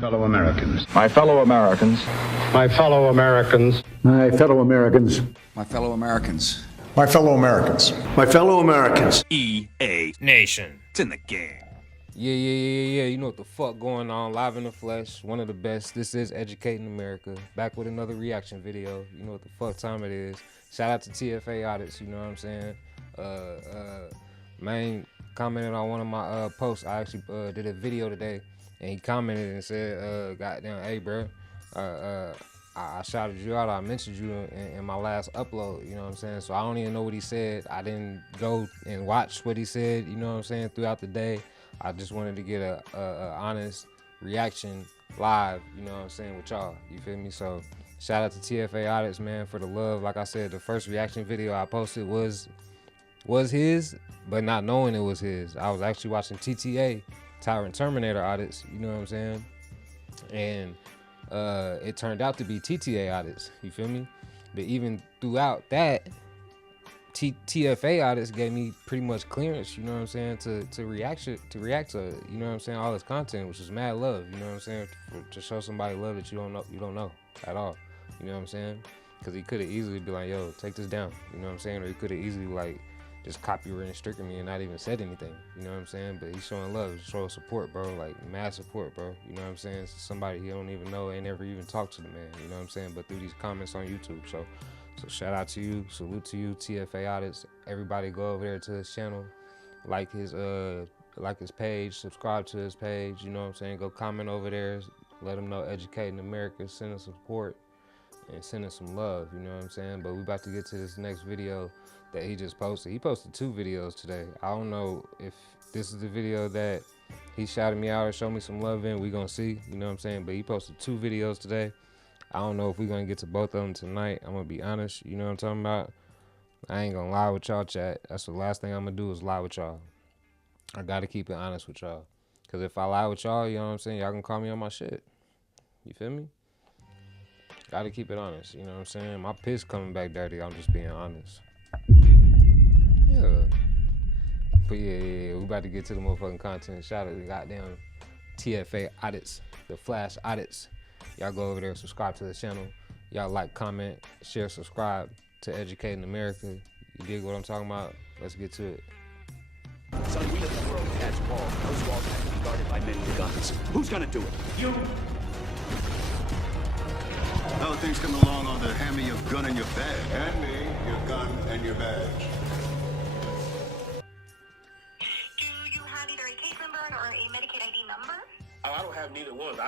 fellow Americans. My fellow Americans. My fellow Americans. My fellow Americans. My fellow Americans. My fellow Americans. My fellow Americans. EA Nation. It's in the game. Yeah. You know what the fuck going on? Live in the flesh. One of the best. This is Educating America. Back with another reaction video. You know what the fuck time it is. Shout out to TFA Audits. You know what I'm saying? Main commented on one of my posts. I actually did a video today, and he commented and said, "Goddamn, hey, bro, I shouted you out. I mentioned you in my last upload. You know what I'm saying? So I don't even know what he said. I didn't go and watch what he said. You know what I'm saying? Throughout the day, I just wanted to get a honest reaction live. You know what I'm saying, with y'all. You feel me? So shout out to TFA Audits, man, for the love. Like I said, the first reaction video I posted was his, but not knowing it was his. I was actually watching TTA, Tyrant Terminator Audits, you know what I'm saying? And it turned out to be TTA Audits, you feel me? But even throughout that, TFA Audits gave me pretty much clearance, you know what I'm saying, to react to it, you know what I'm saying, all his content, which is mad love, you know what I'm saying, to show somebody love that you don't know at all, you know what I'm saying? Because he could have easily be like, yo, take this down, you know what I'm saying? Or he could have easily like just copyright and stricken me and not even said anything, you know what I'm saying? But he's showing love, he's showing support, bro, like mad support, bro, you know what I'm saying? Somebody he don't even know, ain't never even talked to the man, you know what I'm saying? But through these comments on YouTube, so shout out to you, salute to you, TFA Audits. Everybody go over there to his channel, like his page, subscribe to his page, you know what I'm saying? Go comment over there, let him know Educating America, send us support and send us some love, you know what I'm saying? But we about to get to this next video that he just posted. He posted 2 videos today. I don't know if this is the video that he shouted me out or showed me some love in. We gonna see, you know what I'm saying? But he posted 2 videos today. I don't know if we're gonna get to both of them tonight. I'm gonna be honest, you know what I'm talking about? I ain't gonna lie with y'all, chat. That's the last thing I'm gonna do is lie with y'all. I gotta keep it honest with y'all. Cause if I lie with y'all, you know what I'm saying, y'all can call me on my shit. You feel me? Gotta keep it honest, you know what I'm saying? My piss coming back dirty, I'm just being honest. Yeah. But yeah, we about to get to the motherfucking content. Shout out to goddamn TFA Audits, the Flash Audits. Y'all go over there, subscribe to the channel. Y'all like, comment, share, subscribe to Educating America. You dig what I'm talking about? Let's get to it. Son, we let the world catch balls. Those balls have to be guarded by men with guns. Who's gonna do it? You! How things come along on the hand me your gun and your badge? Hand me your gun and your badge. Do you have either a case number or a Medicaid ID number? Oh, I don't have neither one.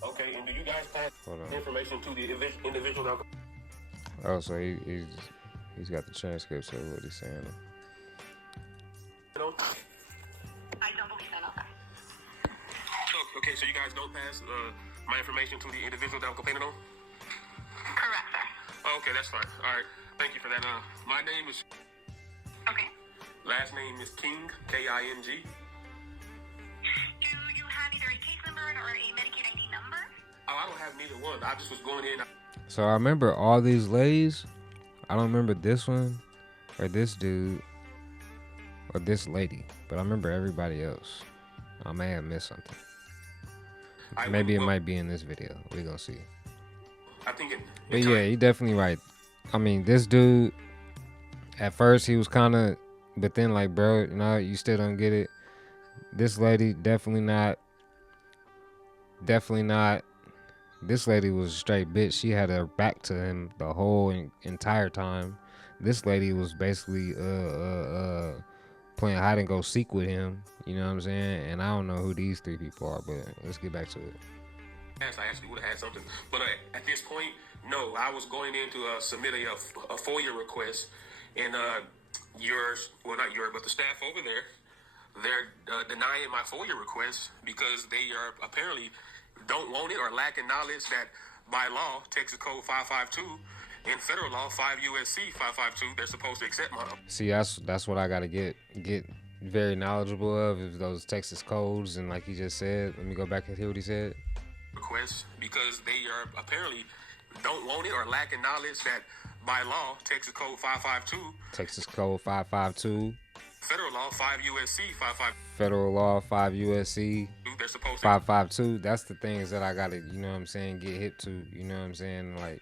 Okay, and do you guys pass information to the individual? Oh, so he's got the transcripts of what he's saying. No? I don't believe that, okay. Okay, so you guys don't pass my information to the individual that I'm complaining on? Correct, sir. Oh, okay, that's fine. All right, thank you for that. My name is... Okay. Last name is King, K-I-N-G. Do you have either a case number or a Medicaid ID number? Oh, I don't have neither one. I just was going in. So I remember all these ladies. I don't remember this one or this dude or this lady, but I remember everybody else. I may have missed something. Maybe it might be in this video. We're gonna see. I think it. But yeah, you definitely right. I mean, this dude, at first he was kind of, but then like, bro, you know, you still don't get it. This lady, definitely not. This lady was a straight bitch. She had her back to him the whole entire time. This lady was basically playing hide and go seek with him. You know what I'm saying? And I don't know who these 3 people are, but let's get back to it. Yes, I actually would have had something, but at this point, no. I was going in to submit a FOIA request, and not yours, but the staff over there, they're denying my FOIA request because they are apparently don't want it or lacking knowledge that by law, Texas Code 552 and federal law 5 USC 552, they're supposed to accept my. See, that's what I gotta get very knowledgeable of, is those Texas codes, and like he just said, let me go back and hear what he said. Request because they are apparently don't want it or lacking knowledge that by law, Texas Code 552. Texas Code 552. Federal law 5 USC 55. Federal law 5 USC They're supposed to. 552. That's the things that I gotta, you know what I'm saying, get hip to. You know what I'm saying, like,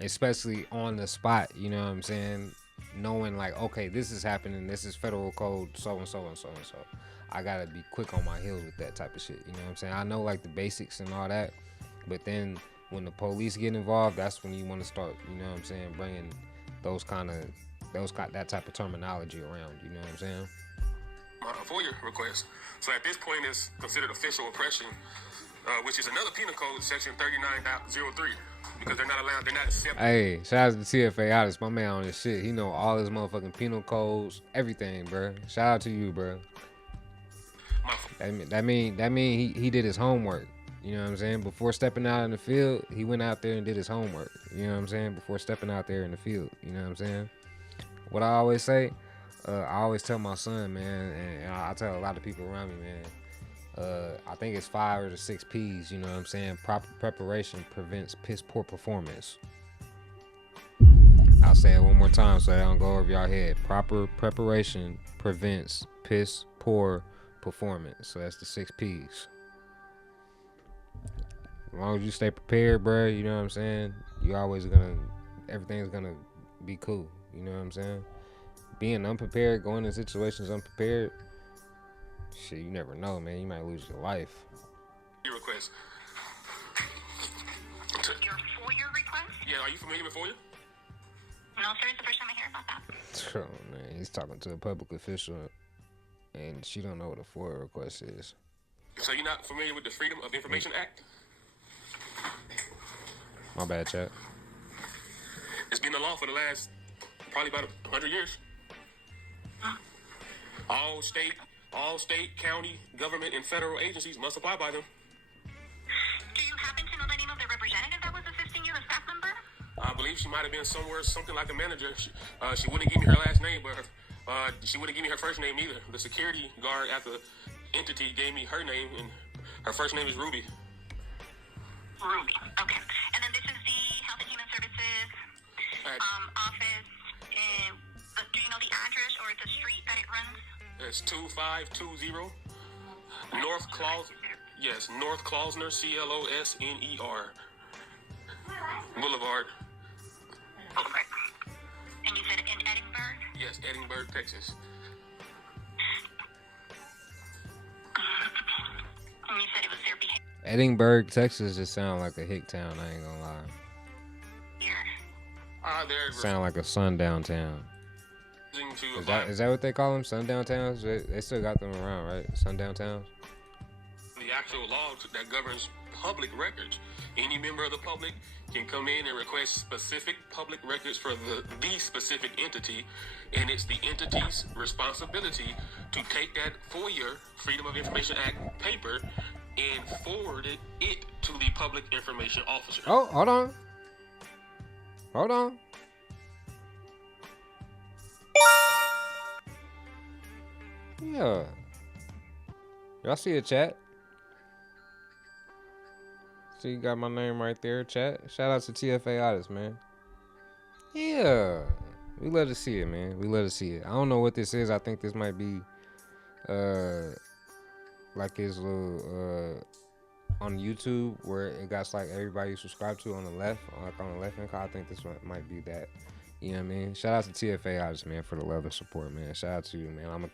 especially on the spot. You know what I'm saying, knowing like, okay, this is happening. This is federal code, so and so and so and so. I gotta be quick on my heels with that type of shit. You know what I'm saying? I know like the basics and all that, but then when the police get involved, that's when you want to start. You know what I'm saying? Bringing that type of terminology around. You know what I'm saying? FOIA request. So at this point, it's considered official oppression, which is another penal code, section 39.03, because they're not accepting. Hey, shout out to TFA Artist, my man on this shit. He know all his motherfucking penal codes, everything, bro. Shout out to you, bro. That mean he did his homework. You know what I'm saying? Before stepping out in the field, he went out there and did his homework. You know what I'm saying? Before stepping out there in the field. You know what I'm saying? What I always say, I always tell my son, man, and I tell a lot of people around me, man, I think it's 5 or 6 P's, you know what I'm saying? Proper preparation prevents piss poor performance. I'll say it one more time so I don't go over y'all head. Proper preparation prevents piss poor performance. So that's the 6 P's. As long as you stay prepared, bro, you know what I'm saying? Everything's gonna be cool. You know what I'm saying? Being unprepared, going in situations unprepared, shit, you never know, man. You might lose your life. Your request. Your FOIA request? Yeah, are you familiar with FOIA? No, sir. It's the first time I hear about that. Oh, man, he's talking to a public official, and she don't know what a FOIA request is. So you're not familiar with the Freedom of Information Act? My bad, chat. It's been the law for the last probably about 100 years. All state, county, government, and federal agencies must abide by them. Do you happen to know the name of the representative that was assisting you, the staff member? I believe she might have been somewhere, something like a manager. She wouldn't give me her last name, but she wouldn't give me her first name either. The security guard at the entity gave me her name, and her first name is Ruby. Ruby. Okay. And then this is the Health and Human Services office. Do you know the address or the street that it runs? It's 2520 North Claus. Yes, North Klausner, Closner Boulevard. Boulevard. And you said in Edinburgh? Yes, Edinburgh, Texas. And you said it was their behavior. Edinburgh, Texas just sound like a hick town, I ain't gonna lie. Sound like a sundown town. Is that what they call them? Sundown towns? They still got them around, right? Sundown towns? The actual law that governs public records. Any member of the public can come in and request specific public records for the specific entity, and it's the entity's responsibility to take that FOIA, Freedom of Information Act paper, and forward it to the public information officer. Oh, hold on. Hold on. Yeah. Y'all see the chat? So you got my name right there, chat. Shout out to TFA Artist, man. Yeah. We love to see it, man. We love to see it. I don't know what this is. I think this might be like his little on YouTube where it got like everybody subscribed to on the left, like on the left hand. I think this one might be that. You know what I mean? Shout out to TFA Artists, man, for the love and support, man. Shout out to you, man. I'm gonna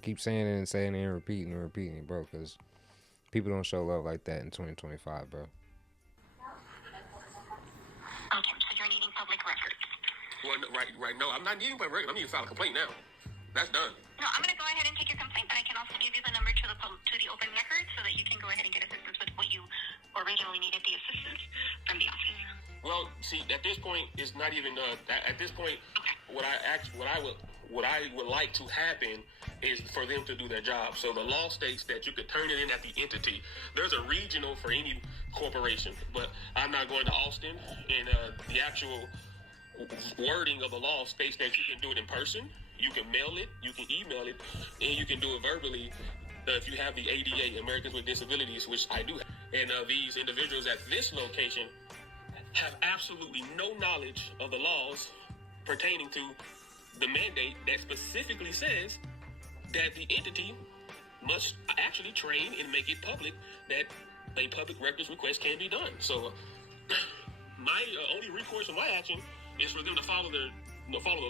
keep saying it and saying it and repeating it, bro, because people don't show love like that in 2025, bro. Okay, so you're needing public records. Well, right. No, I'm not needing public records. I need to file a complaint now. That's done. No, I'm going to go ahead and take your complaint, but I can also give you the number to the open record so that you can go ahead and get assistance with what you originally needed the assistance from the office. Well, see, at this point, it's not even. At this point, what I would like to happen is for them to do their job. So the law states that you could turn it in at the entity. There's a regional for any corporation, but I'm not going to Austin, and the actual wording of the law states that you can do it in person, you can mail it, you can email it, and you can do it verbally if you have the ADA, Americans with Disabilities, which I do have. And these individuals at this location have absolutely no knowledge of the laws pertaining to the mandate that specifically says that the entity must actually train and make it public that a public records request can be done. So my only recourse in my action is for them to follow the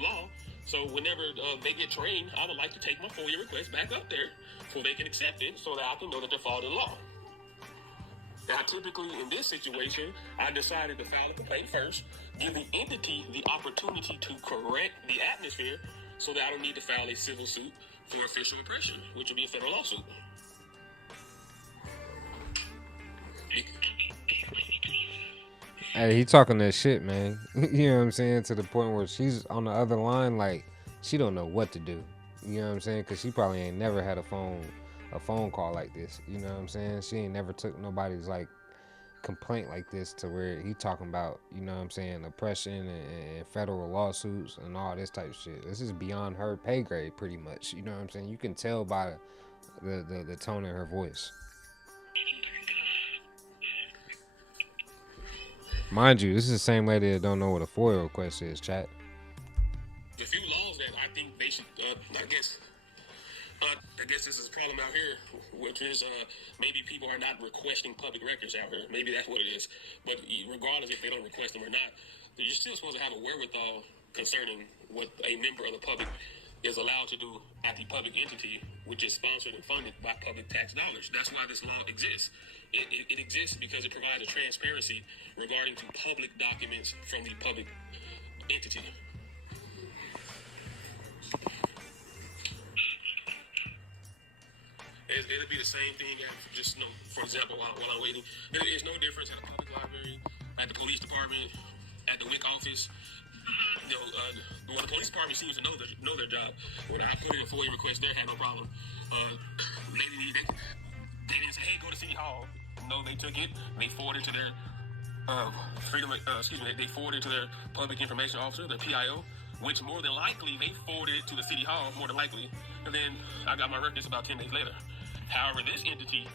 law. So whenever they get trained, I would like to take my FOIA request back up there so they can accept it, so that I can know that they're following the law. Now, typically in this situation, I decided to file a complaint first, give the entity the opportunity to correct the atmosphere, so that I don't need to file a civil suit for official oppression, which would be a federal lawsuit. Hey, he talking that shit, man. You know what I'm saying? To the point where she's on the other line, like, she don't know what to do. You know what I'm saying? Because she probably ain't never had a phone call like this. You know what I'm saying? She ain't never took nobody's, like, complaint like this to where he talking about, you know what I'm saying, oppression and federal lawsuits and all this type of shit. This is beyond her pay grade, pretty much. You know what I'm saying? You can tell by the tone in her voice. Mind you, this is the same lady that don't know what a FOIA request is, chat. The few laws that I think they should, I guess this is a problem out here, which is maybe people are not requesting public records out here. Maybe that's what it is. But regardless if they don't request them or not, you're still supposed to have a wherewithal concerning what a member of the public is allowed to do at the public entity, which is sponsored and funded by public tax dollars. That's why this law exists. It exists because it provides a transparency regarding to public documents from the public entity. It'll be the same thing as just, you know, for example, while I'm waiting. There's no difference at the public library, at the police department, at the WIC office. You know, well, the police department seems to know their job. When I put in a FOIA request there, had no problem. They didn't say, hey, go to City Hall. No, they took it. They forwarded to their they forwarded to their public information officer, their PIO, which more than likely they forwarded it to the City Hall, more than likely. And then I got my records about 10 days later. However, this entity,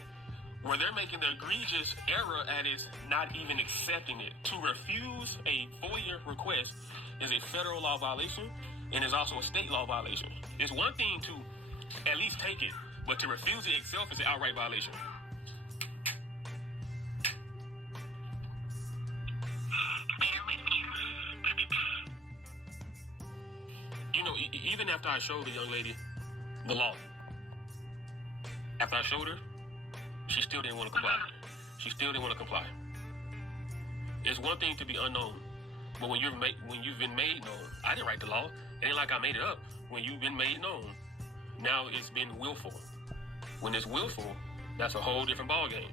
where they're making the egregious error at is not even accepting it. To refuse a FOIA request is a federal law violation and is also a state law violation. It's one thing to at least take it, but to refuse it itself is an outright violation. You know, even after I showed the young lady the law, after I showed her, she still didn't want to comply. It's one thing to be unknown, but when you've been made known, I didn't write the law. It ain't like I made it up. When you've been made known, now it's been willful. When it's willful, that's a whole different ballgame.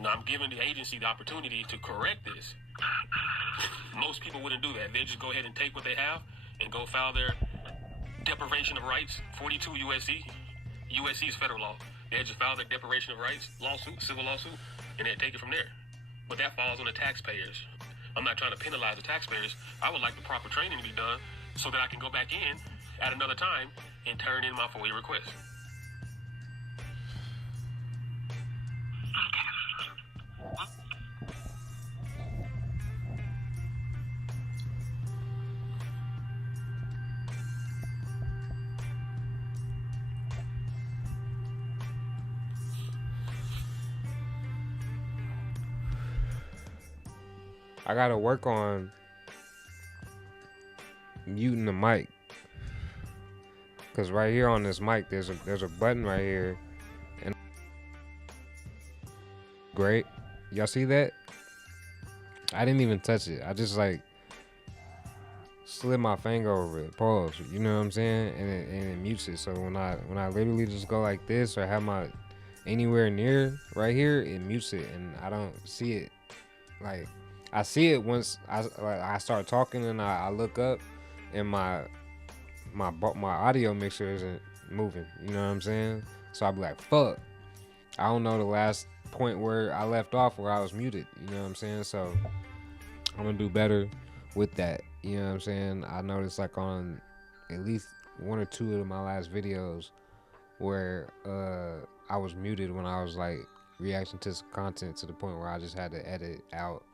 Now I'm giving the agency the opportunity to correct this. Most people wouldn't do that. They just go ahead and take what they have and go file their deprivation of rights, 42 USC. USC is federal law. They just file their deprivation of rights lawsuit, civil lawsuit, and then take it from there. But that falls on the taxpayers. I'm not trying to penalize the taxpayers. I would like the proper training to be done so that I can go back in at another time and turn in my FOIA request. I gotta work on muting the mic, cause right here on this mic there's a button right here, and great, y'all see that? I didn't even touch it. I just like slid my finger over it, pause, you know what I'm saying, and it mutes it. So when I literally just go like this or have my anywhere near right here, it mutes it, and I don't see it. Like, I see it once I start talking and I look up and my audio mixer isn't moving, you know what I'm saying? So I'll be like, fuck, I don't know the last point where I left off where I was muted, you know what I'm saying? So I'm gonna do better with that, you know what I'm saying? I noticed like on at least one or two of my last videos where I was muted when I was like reacting to some content, to the point where I just had to edit out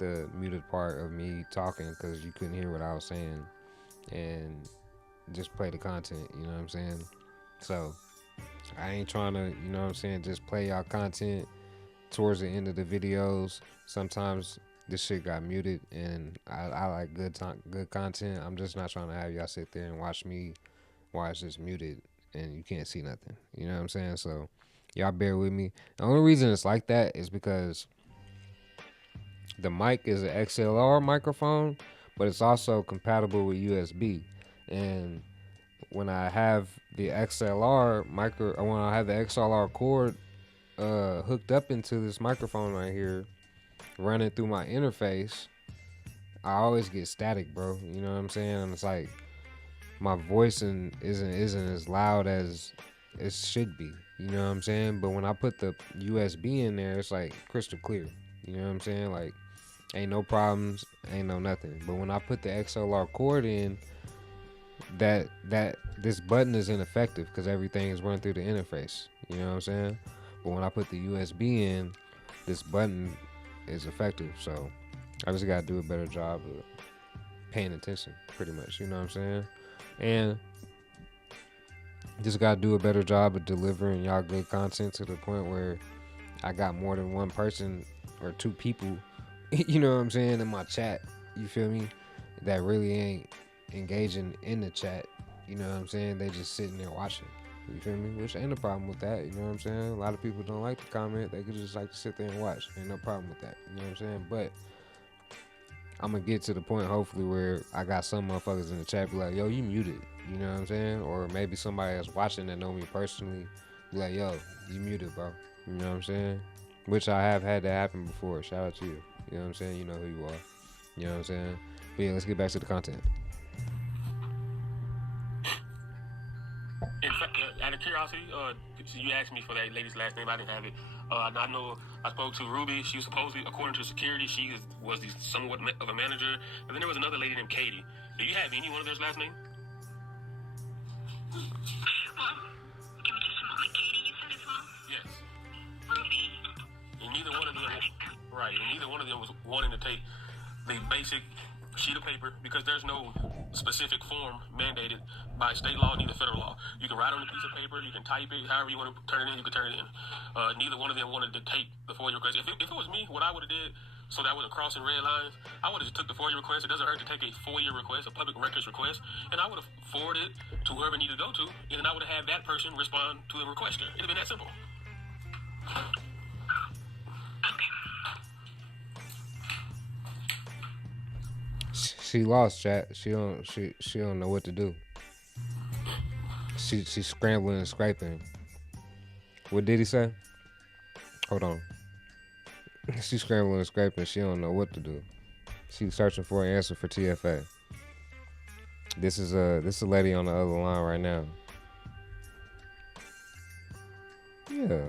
the muted part of me talking because you couldn't hear what I was saying, and just play the content, you know what I'm saying? So I ain't trying to, you know what I'm saying, just play y'all content towards the end of the videos. Sometimes this shit got muted, and I like good content. I'm just not trying to have y'all sit there and watch me while it's just muted and you can't see nothing. You know what I'm saying? So y'all bear with me. The only reason it's like that is because the mic is an XLR microphone, but it's also compatible with USB. And when I have the XLR cord hooked up into this microphone right here, running through my interface, I always get static, bro. You know what I'm saying? And it's like my voice isn't as loud as it should be. You know what I'm saying? But when I put the USB in there, it's like crystal clear. You know what I'm saying? Like, ain't no problems, ain't no nothing. But when I put the XLR cord in, that this button is ineffective because everything is run through the interface. You know what I'm saying? But when I put the USB in, this button is effective. So I just gotta do a better job of paying attention, pretty much. You know what I'm saying? And just gotta do a better job of delivering y'all good content to the point where I got more than one person or two people, you know what I'm saying, in my chat. You feel me? That really ain't engaging in the chat. You know what I'm saying? They just sitting there watching. You feel me? Which ain't a problem with that. You know what I'm saying? A lot of people don't like to comment. They could just like to sit there and watch. Ain't no problem with that. You know what I'm saying? But I'm gonna get to the point, hopefully, where I got some motherfuckers in the chat be like, yo, you muted. You know what I'm saying? Or maybe somebody that's watching that know me personally be like, yo, you muted, bro. You know what I'm saying? Which I have had that happen before. Shout out to you. You know what I'm saying? You know who you are. You know what I'm saying? But yeah, let's get back to the content. In fact, out of curiosity, you asked me for that lady's last name. I didn't have it. I know I spoke to Ruby. She was supposedly, according to security, she was somewhat of a manager. And then there was another lady named Katie. Do you have any one of their last name? Well, give me just a moment. Katie, you said as well? Yes. Ruby. And neither one of them, right? And neither one of them was wanting to take the basic sheet of paper because there's no specific form mandated by state law, neither federal law. You can write on a piece of paper, you can type it, however you want to turn it in, you can turn it in. Neither one of them wanted to take the FOIA request. If it was me, what I would have did, so that I would have crossed in red lines, I would have just took the FOIA request. It doesn't hurt to take a FOIA request, a public records request, and I would have forwarded it to whoever it needed to go to, and then I would have had that person respond to the requester. It'd have been that simple. She lost, chat. She don't know what to do. She's scrambling and scraping. What did he say? Hold on. She's scrambling and scraping. She don't know what to do. She's searching for an answer for TFA. This is a lady on the other line right now. Yeah.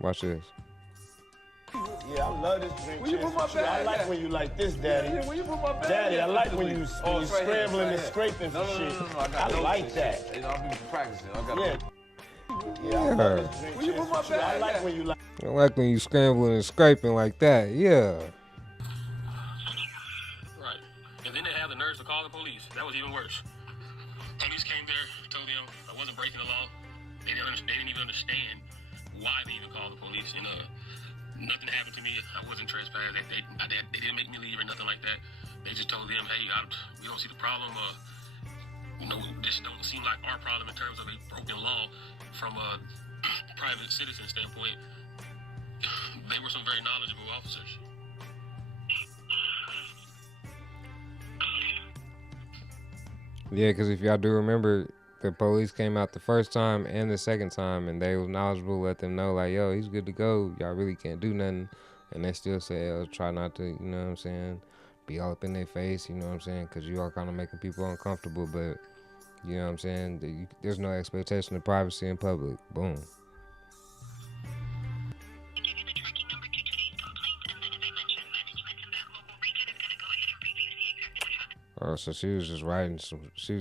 Watch this. Yeah, I love this drink. Will you put my bag I like down? when you like this, Daddy. Yeah, will you put my bag Daddy, I down? like when you It's scrambling right and here. scraping for shit. I like that. I'll be practicing. I got Yeah. Yeah. I love this drink. Will you put my I bag like down? when you like. I like when you scrambling and scraping like that. Yeah. Right. And then they had the nerves to call the police. That was even worse. Police came there, told them I wasn't breaking the law. They didn't even understand why they even called the police. And nothing happened to me. I wasn't trespassed. They didn't make me leave or nothing like that. They just told them, hey, we don't see the problem. This don't seem like our problem in terms of a broken law from a private citizen standpoint. They were some very knowledgeable officers. Yeah, because if y'all do remember, the police came out the first time and the second time, and they was knowledgeable, let them know, like, yo, he's good to go. Y'all really can't do nothing. And they still say, try not to, you know what I'm saying, be all up in their face, you know what I'm saying, because you are kind of making people uncomfortable, but, you know what I'm saying, there's no expectation of privacy in public. Boom. Oh, so she was just writing some. She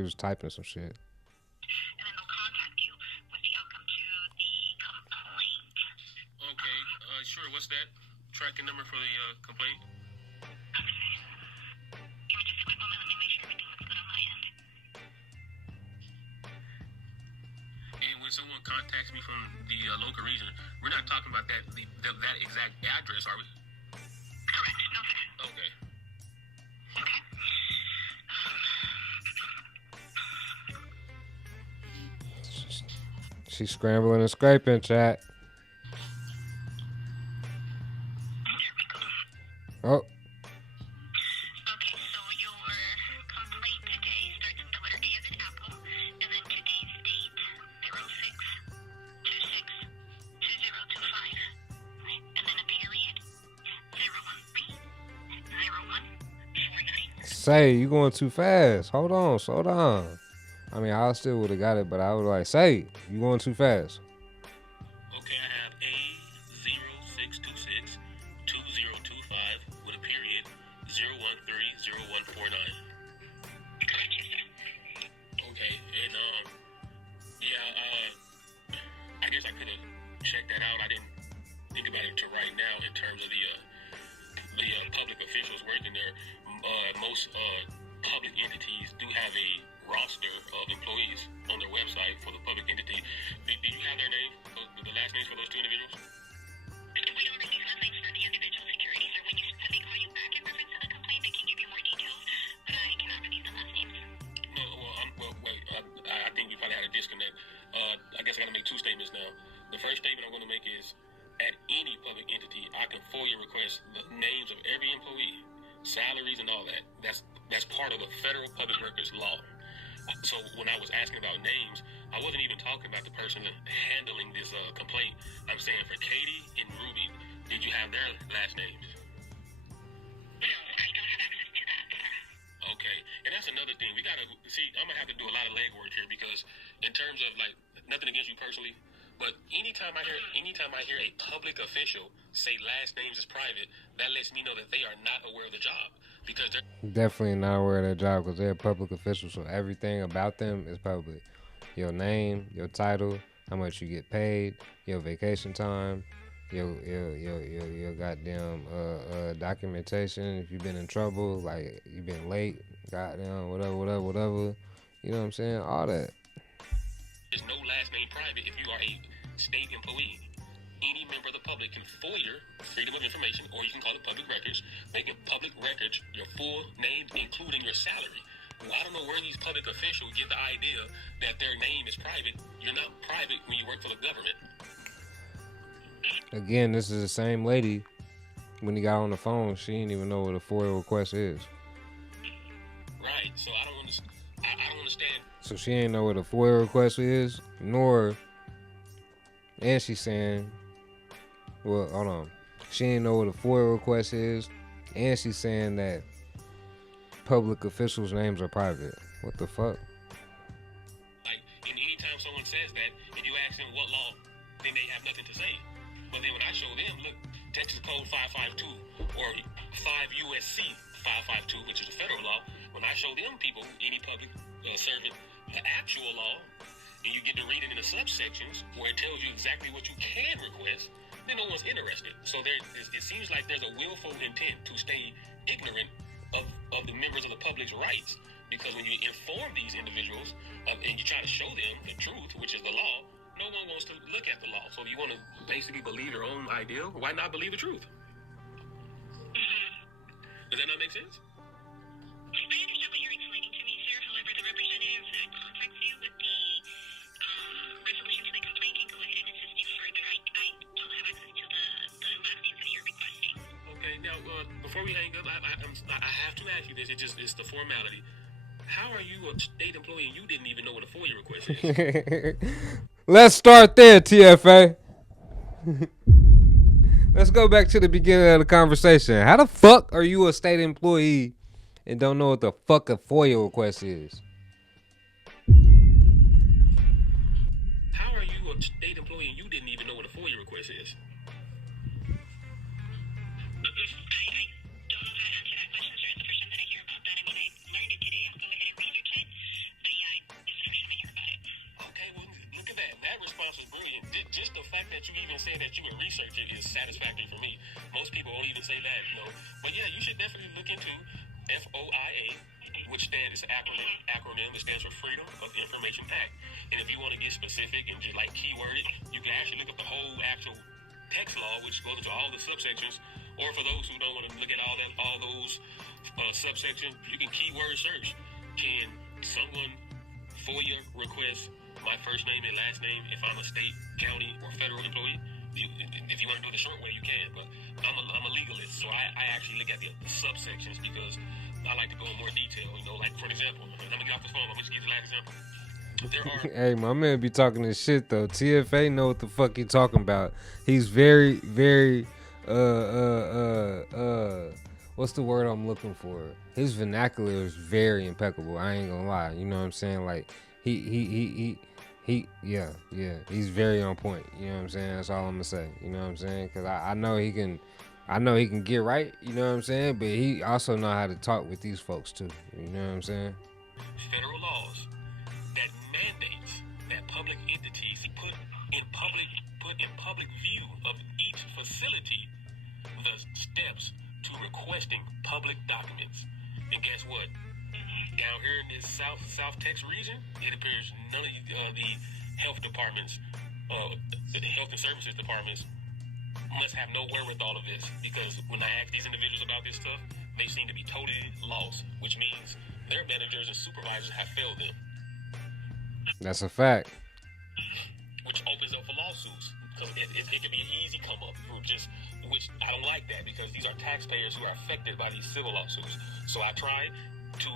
was typing some shit. And then they'll contact you with the outcome to the complaint. Okay, sure. What's that tracking number for the complaint? Give me just a quick moment. Let me make sure everything looks good on my end. someone contacts me from the local region, we're not talking about that exact address, are we? Correct. No, sir. Okay. Okay. She's scrambling and scraping, chat. Oh. Okay, so your complaint today starts with the letter A as in apple, and then today's date, 06/26/2025, and then a period, 013/0149. Say, you going too fast. Hold on, slow down. I mean, I still would have got it, but I was like, say, you going too fast. Okay, I have A06262025 with a period 013/0149. Okay, and I guess I could have checked that out. I didn't think about it to right now in terms of the public officials working there. Most public entities do have a roster of employees on their website for the public entity. Do you have their name, the last names for those two individuals? We don't release last names for the individual security, so when they call you back in reference to the complaint, they can give you more details, but I cannot release the last names. No, wait. I think we probably had a disconnect. I guess I got to make two statements now. The first statement I'm going to make is, at any public entity, I can FOIA request the names of every employee, salaries, and all that. That's part of the federal public records law. So when I was asking about names, I wasn't even talking about the person handling this complaint. I'm saying for Katie and Ruby, did you have their last names? No, I don't have access to that, sir. Okay, and that's another thing. We gotta see. I'm gonna have to do a lot of legwork here because, in terms of like nothing against you personally, but anytime I hear a public official say last names is private, that lets me know that they are not aware of the job because they're Definitely not aware of their job because they're public officials, so everything about them is public. Your name, your title, how much you get paid, your vacation time, your goddamn documentation. If you've been in trouble, like you've been late, goddamn whatever. You know what I'm saying? All that. There's no last name private if you are a state employee. Any member of the public can FOIA, Freedom of Information, or you can call it public records. Make it public records, your full name, including your salary. Well, I don't know where these public officials get the idea that their name is private. You're not private when you work for the government. Again, this is the same lady. When he got on the phone, she didn't even know what a FOIA request is. Right, so I don't understand. So she ain't know what a FOIA request is, and she's saying, well, hold on. She ain't know what a FOIA request is, and she's saying that public officials' names are private. What the fuck? Like, and anytime someone says that, and you ask them what law, then they have nothing to say. But then when I show them, look, Texas Code 552 or 5 USC 552, which is a federal law, when I show them people, any public servant, the actual law, and you get to read it in the subsections where it tells you exactly what you can request, then no one's interested. So it seems like there's a willful intent to stay ignorant of the members of the public's rights. Because when you inform these individuals and you try to show them the truth, which is the law, no one wants to look at the law. So if you want to basically believe your own idea, why not believe the truth? Does that not make sense? I understand what you're explaining to me, sir. However, the representative that contacts you with the resolution to the complaint can go ahead and assist you further. I don't have access to the last names that you're requesting. Okay, now before we hang up, I have to ask you this. It's the formality. How are you a state employee and you didn't even know what a FOIA request is? Let's start there, TFA. Let's go back to the beginning of the conversation. How the fuck are you a state employee and don't know what the fuck a FOIA request is? How are you a state employee and you didn't even know what a FOIA request is? Just the fact that you even said that you would research it is satisfactory for me. Most people won't even say that, you know. But yeah, you should definitely look into FOIA which stands, it's an acronym that stands for Freedom of Information Act. And if you want to get specific and just like keyword it, you can actually look up the whole actual text law, which goes into all the subsections. Or for those who don't want to look at all those subsections, you can keyword search. Can someone FOIA request my first name and last name if I'm a state, county, or federal employee? If you want to do it the short way, you can. But I'm a legalist, so I actually look at the subsections because I like to go in more detail. You know, like for example, I'm gonna get off the phone. I'm gonna just give you the last example. Hey, my man be talking this shit though. TFA know what the fuck he talking about. He's very, very what's the word I'm looking for? His vernacular is very impeccable. I ain't gonna lie. You know what I'm saying? Like he yeah, he's very on point. You know what I'm saying? That's all I'm gonna say. You know what I'm saying? Cause I know he can get right. You know what I'm saying? But he also know how to talk with these folks too. You know what I'm saying? Federal laws that mandates that public entities put in public view of each facility the steps to requesting public documents. And guess what? Down here in this South Texas region, it appears none of the health departments, the health and services departments, must have no wherewithal of this. Because when I ask these individuals about this stuff, they seem to be totally lost, which means their managers and supervisors have failed them. That's a fact. Which opens up for lawsuits. Because it can be an easy come up for which I don't like that because these are taxpayers who are affected by these civil lawsuits. So I tried to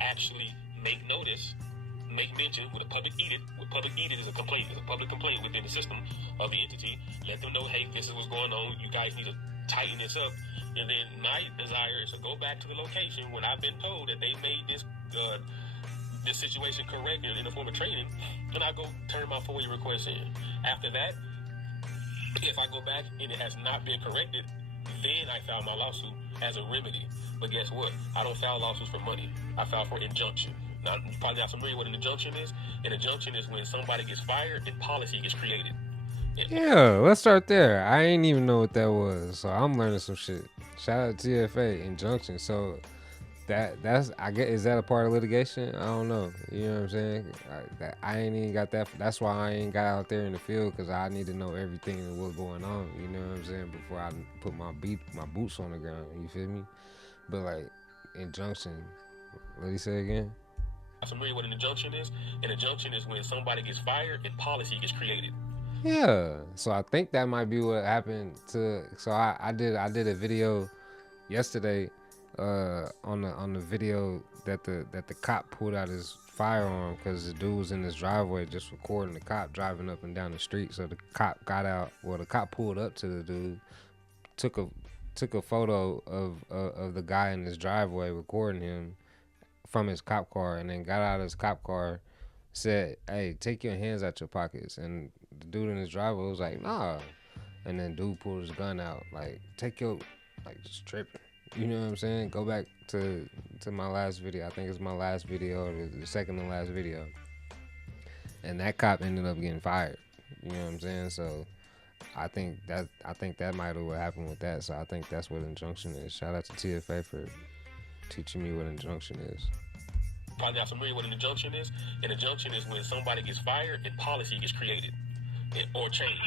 actually make mention with a public edict. What public edict is a complaint, is a public complaint within the system of the entity. Let them know, hey, this is what's going on. You guys need to tighten this up. And then my desire is to go back to the location when I've been told that they made this situation correct in the form of training, then I go turn my FOIA request in. After that, if I go back and it has not been corrected, then I file my lawsuit as a remedy. But guess what? I don't file lawsuits for money. I file for injunction. Now, you probably not familiar with an injunction is. An injunction is when somebody gets fired and policy gets created. Yeah, let's start there. I ain't even know what that was, so I'm learning some shit. Shout out to TFA injunction. So that's I get, is that a part of litigation? I don't know. You know what I'm saying? I ain't even got that. That's why I ain't got out there in the field because I need to know everything and what's going on. You know what I'm saying? Before I put my boots on the ground. You feel me? But like injunction. What did he say again? I'm familiar with an injunction is. An injunction is when somebody gets fired and policy gets created. Yeah. So I think that might be what happened to. So I did a video yesterday. On the video that the cop pulled out his firearm because the dude was in his driveway just recording the cop driving up and down the street. So the cop got out. Well, the cop pulled up to the dude, took a photo of the guy in his driveway recording him from his cop car, and then got out of his cop car, said, "Hey, take your hands out your pockets." And the dude in his driveway was like, "Nah," and then dude pulled his gun out, like, take your, like, just tripping. You know what I'm saying? Go back to my last video. I think it's my last video, or the second to last video. And that cop ended up getting fired. You know what I'm saying? So I think that might have what happened with that. So I think that's what injunction is. Shout out to TFA for teaching me what injunction is. Probably not familiar with an injunction is. An injunction is when somebody gets fired and policy gets created or changed.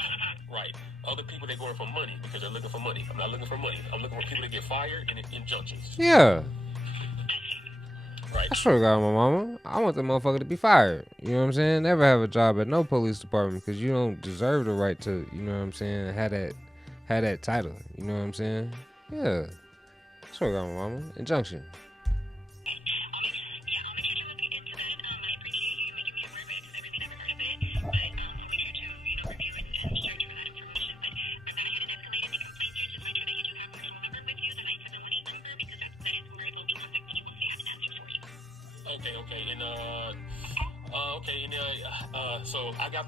Right. Other people, they're going for money because they're looking for money. I'm not looking for money. I'm looking for people to get fired and injunctions. Yeah. Right. I swear to God, my mama, I want the motherfucker to be fired. You know what I'm saying? Never have a job at no police department because you don't deserve the right to, you know what I'm saying, have that title. You know what I'm saying? Yeah. I swear to God, my mama. Injunction. So I got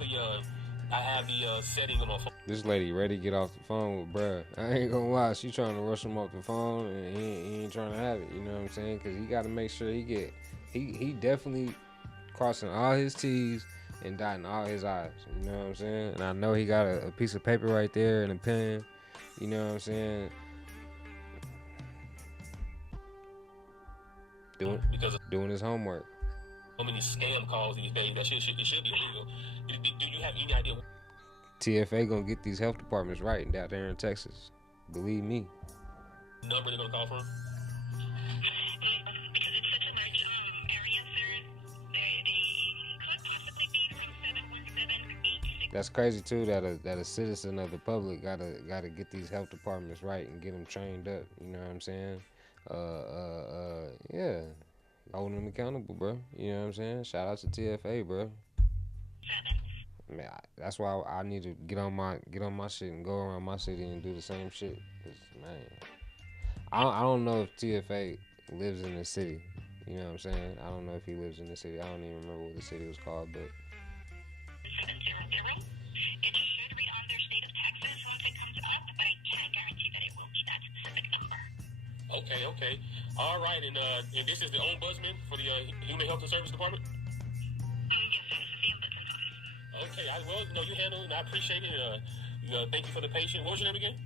I have the setting on my phone. This lady ready to get off the phone with bruh. I ain't gonna lie, she trying to rush him off the phone, and he ain't trying to have it. You know what I'm saying? Because he got to make sure he definitely crossing all his T's and dotting all his I's. You know what I'm saying? And I know he got a piece of paper right there and a pen. You know what I'm saying? doing his homework. So many scam calls these days. That it should be illegal. Do you have any idea? TFA gonna get these health departments right down there in Texas. Believe me. Number they're gonna call from? Because it's such a large area, sir, they could possibly be from 71786. That's crazy too. That a citizen of the public gotta get these health departments right and get them trained up. You know what I'm saying? Yeah, holding them accountable, bro. You know what I'm saying? Shout out to TFA, bro. Man, that's why I need to get on my shit and go around my city and do the same shit. 'Cause, man, I don't know if TFA lives in the city. You know what I'm saying? I don't know if he lives in the city. I don't even remember what the city was called, but 700. It should read on their state of Texas once it comes up, but I can't guarantee that it will be that specific number. Okay. All right, and this is the ombudsman for the Human Health and Service Department? Yes, sir, this is the ombudsman's office. Okay, you handle it, and I appreciate it. Thank you for the patience. What was your name again?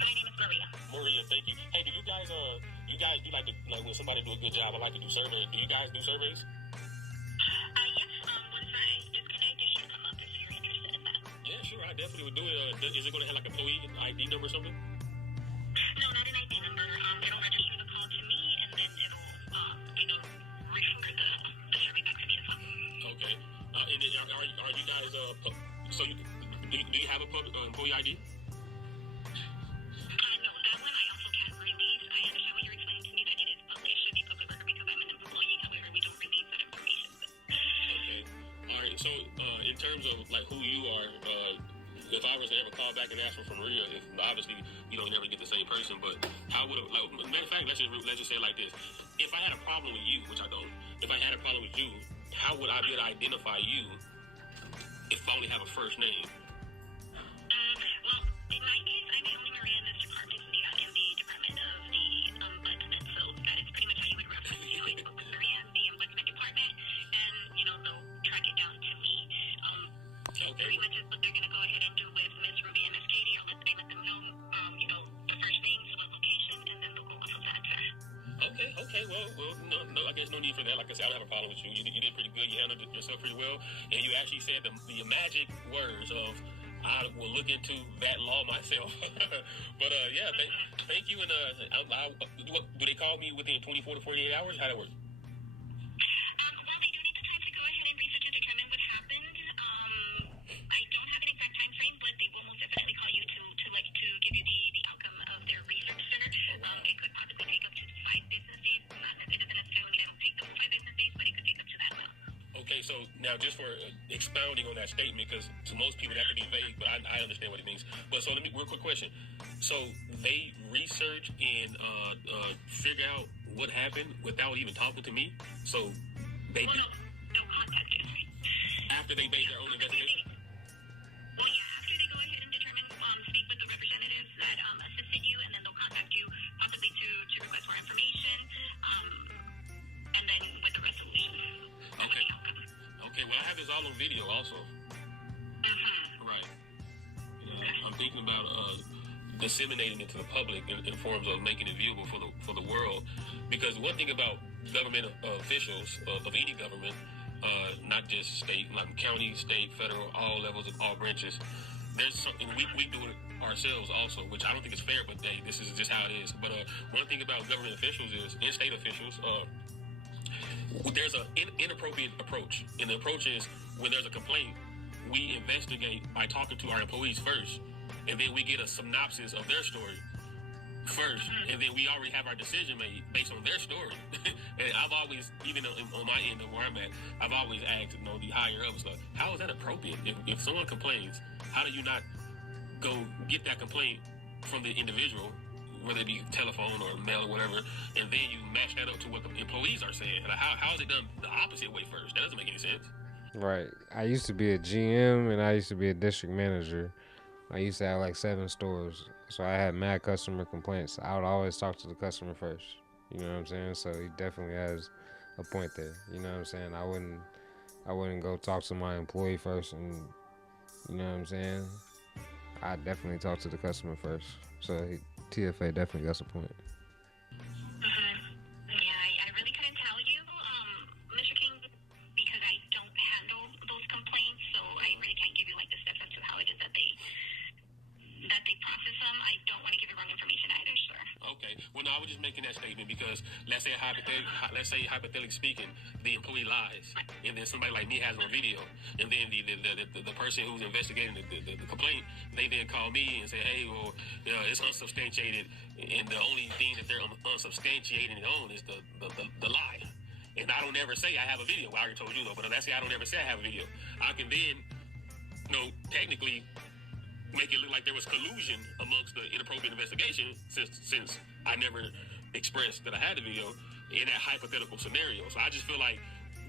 My name is Maria. Maria, thank you. Hey, do you guys do like when somebody do a good job? I like to do surveys. Do you guys do surveys? Yes, once I disconnect, it should come up if you're interested in that. Yeah, sure. I definitely would do it. Is it going to have like an employee ID number or something? No, not an ID number. It'll register the call to me, and then it'll refer the survey back to me as well. Okay. And then are you guys do you have a public employee ID? No, that one I also can't release. I understand what you're explaining to me, that it should be public record because I'm an employee. However, we don't release that information. Okay. All right. So in terms of like who you are, if I was to ever call back and ask for Maria, obviously you don't never get the same person, but how would matter of fact, let's just say it like this: if I had a problem with you, which I don't, if I had a problem with you, how would I be able to identify you if I only have a first name? Well, in my case, I'm the only Maria in this department, in the department of the ombudsman, so that is pretty much how you would reference me. I spoke with Maria in the ombudsman department, and, they'll track it down to me. Pretty much is what they're going to go ahead and do with Miss Ruby and Miss Katie. I let them know, the first names, what location, and then they'll go off of that, sir. Okay. Well, no, I guess no need for that. Like I said, I don't have a problem with you. You did pretty good. You handled yourself pretty well, and you actually said the magic words of, I will look into that law myself. But yeah, thank you. And do they call me within 24 to 48 hours? How that work? Well, they do need the time to go ahead and research and determine what happened. I don't have an exact time frame, but they will most definitely call you to give you the outcome of their research center. It could possibly take up to 5 business days. It doesn't necessarily mean it'll take them 5 business days, but it could take up to that well. Okay, so now just for expounding on that statement, because to most people that could be vague, but I understand what it means. But so let me, real quick question. So they research and figure out what happened without even talking to me? So they they'll contact you. After they made their own investigation? Well, yeah, after they go ahead and determine, speak with the representatives that assisted you, and then they'll contact you possibly to request more information, and then with the resolution. Okay. Okay, well, I have this all on video also. Right. I'm thinking about disseminating it to the public in forms of making it viewable for the world. Because one thing about government officials of any government, not just state, like county, state, federal, all levels of all branches, there's something we do it ourselves also, which I don't think is fair, but this is just how it is. But one thing about government officials is, and state officials, there's an inappropriate approach. And the approach is, when there's a complaint, we investigate by talking to our employees first, and then we get a synopsis of their story first, and then we already have our decision made based on their story. And I've always, even on my end of where I'm at, I've always asked, the higher ups, like, how is that appropriate? If someone complains, how do you not go get that complaint from the individual, whether it be telephone or mail or whatever, and then you match that up to what the employees are saying? Like, how is it done the opposite way first? That doesn't make any sense. Right. I used to be a GM and I used to be a district manager. I used to have like 7 stores. So I had mad customer complaints. I would always talk to the customer first. You know what I'm saying? So he definitely has a point there. You know what I'm saying? I wouldn't go talk to my employee first, and you know what I'm saying? I definitely talk to the customer first. So TFA definitely got a point. Yeah, I really some. I don't want to give you wrong information either, sir. Okay. Well, no, I was just making that statement because let's say hypothetically speaking, the employee lies, and then somebody like me has it on video, and then the person who's investigating the complaint, they then call me and say, hey, well, it's unsubstantiated, and the only thing that they're unsubstantiating it on is the lie. And I don't ever say I have a video. Well, I already told you though, but let's say I don't ever say I have a video. I can then, technically make it look like there was collusion amongst the inappropriate investigation since I never expressed that I had the video in that hypothetical scenario. So I just feel like,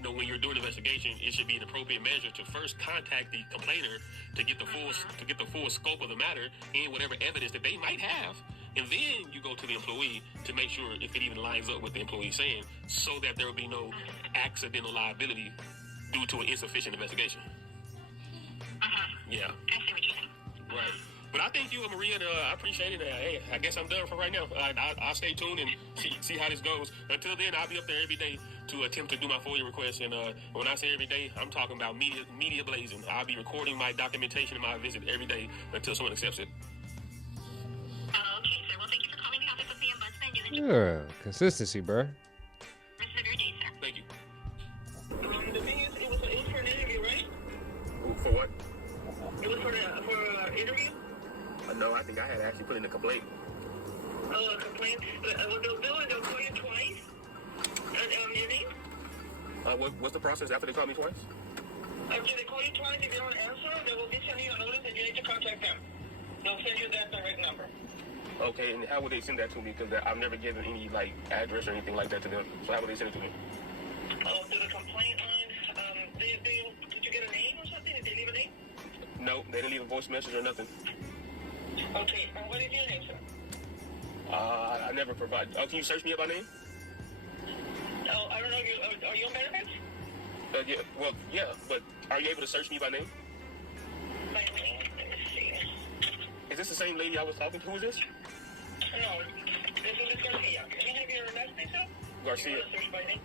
when you're doing an investigation, it should be an appropriate measure to first contact the complainer to get the full scope of the matter and whatever evidence that they might have. And then you go to the employee to make sure if it even lines up with the employee saying, so that there will be no accidental liability due to an insufficient investigation. Yeah. I see what you're saying. Right. But I thank you, Maria, and I appreciate it. Hey, I guess I'm done for right now. I'll stay tuned and see how this goes. Until then, I'll be up there every day to attempt to do my FOIA request. And when I say every day, I'm talking about media blazing. I'll be recording my documentation of my visit every day until someone accepts it. Okay, sir. Well, thank you for calling the office of the Ombudsman. You enjoy Yeah, consistency, bro. the rest of your day, sir. Thank you. The thing is, it was for an interview, right? For what? It was for an interview? No, I think I had actually put in a complaint. Oh, a complaint? They'll call you twice? Your name? What's the process after they call me twice? After they call you twice, if you don't answer, they will be sending you a notice and you need to contact them. They'll send you that direct number. Okay, and how would they send that to me? Because I've never given any, address or anything like that to them. So how would they send it to me? Oh, to the complaint line. Did you get a name or something? Did they leave a name? No, they didn't leave a voice message or nothing. Okay, and what is your name, sir? I never provide. Oh, can you search me up by name? Oh, I don't know. Are you on benefits? Yeah. Well, yeah. But are you able to search me by name? My name? Let me see. Is this the same lady I was talking to? Who is this? No, this is Miss Garcia. Can I have your last name, sir? Garcia. You want to search by name?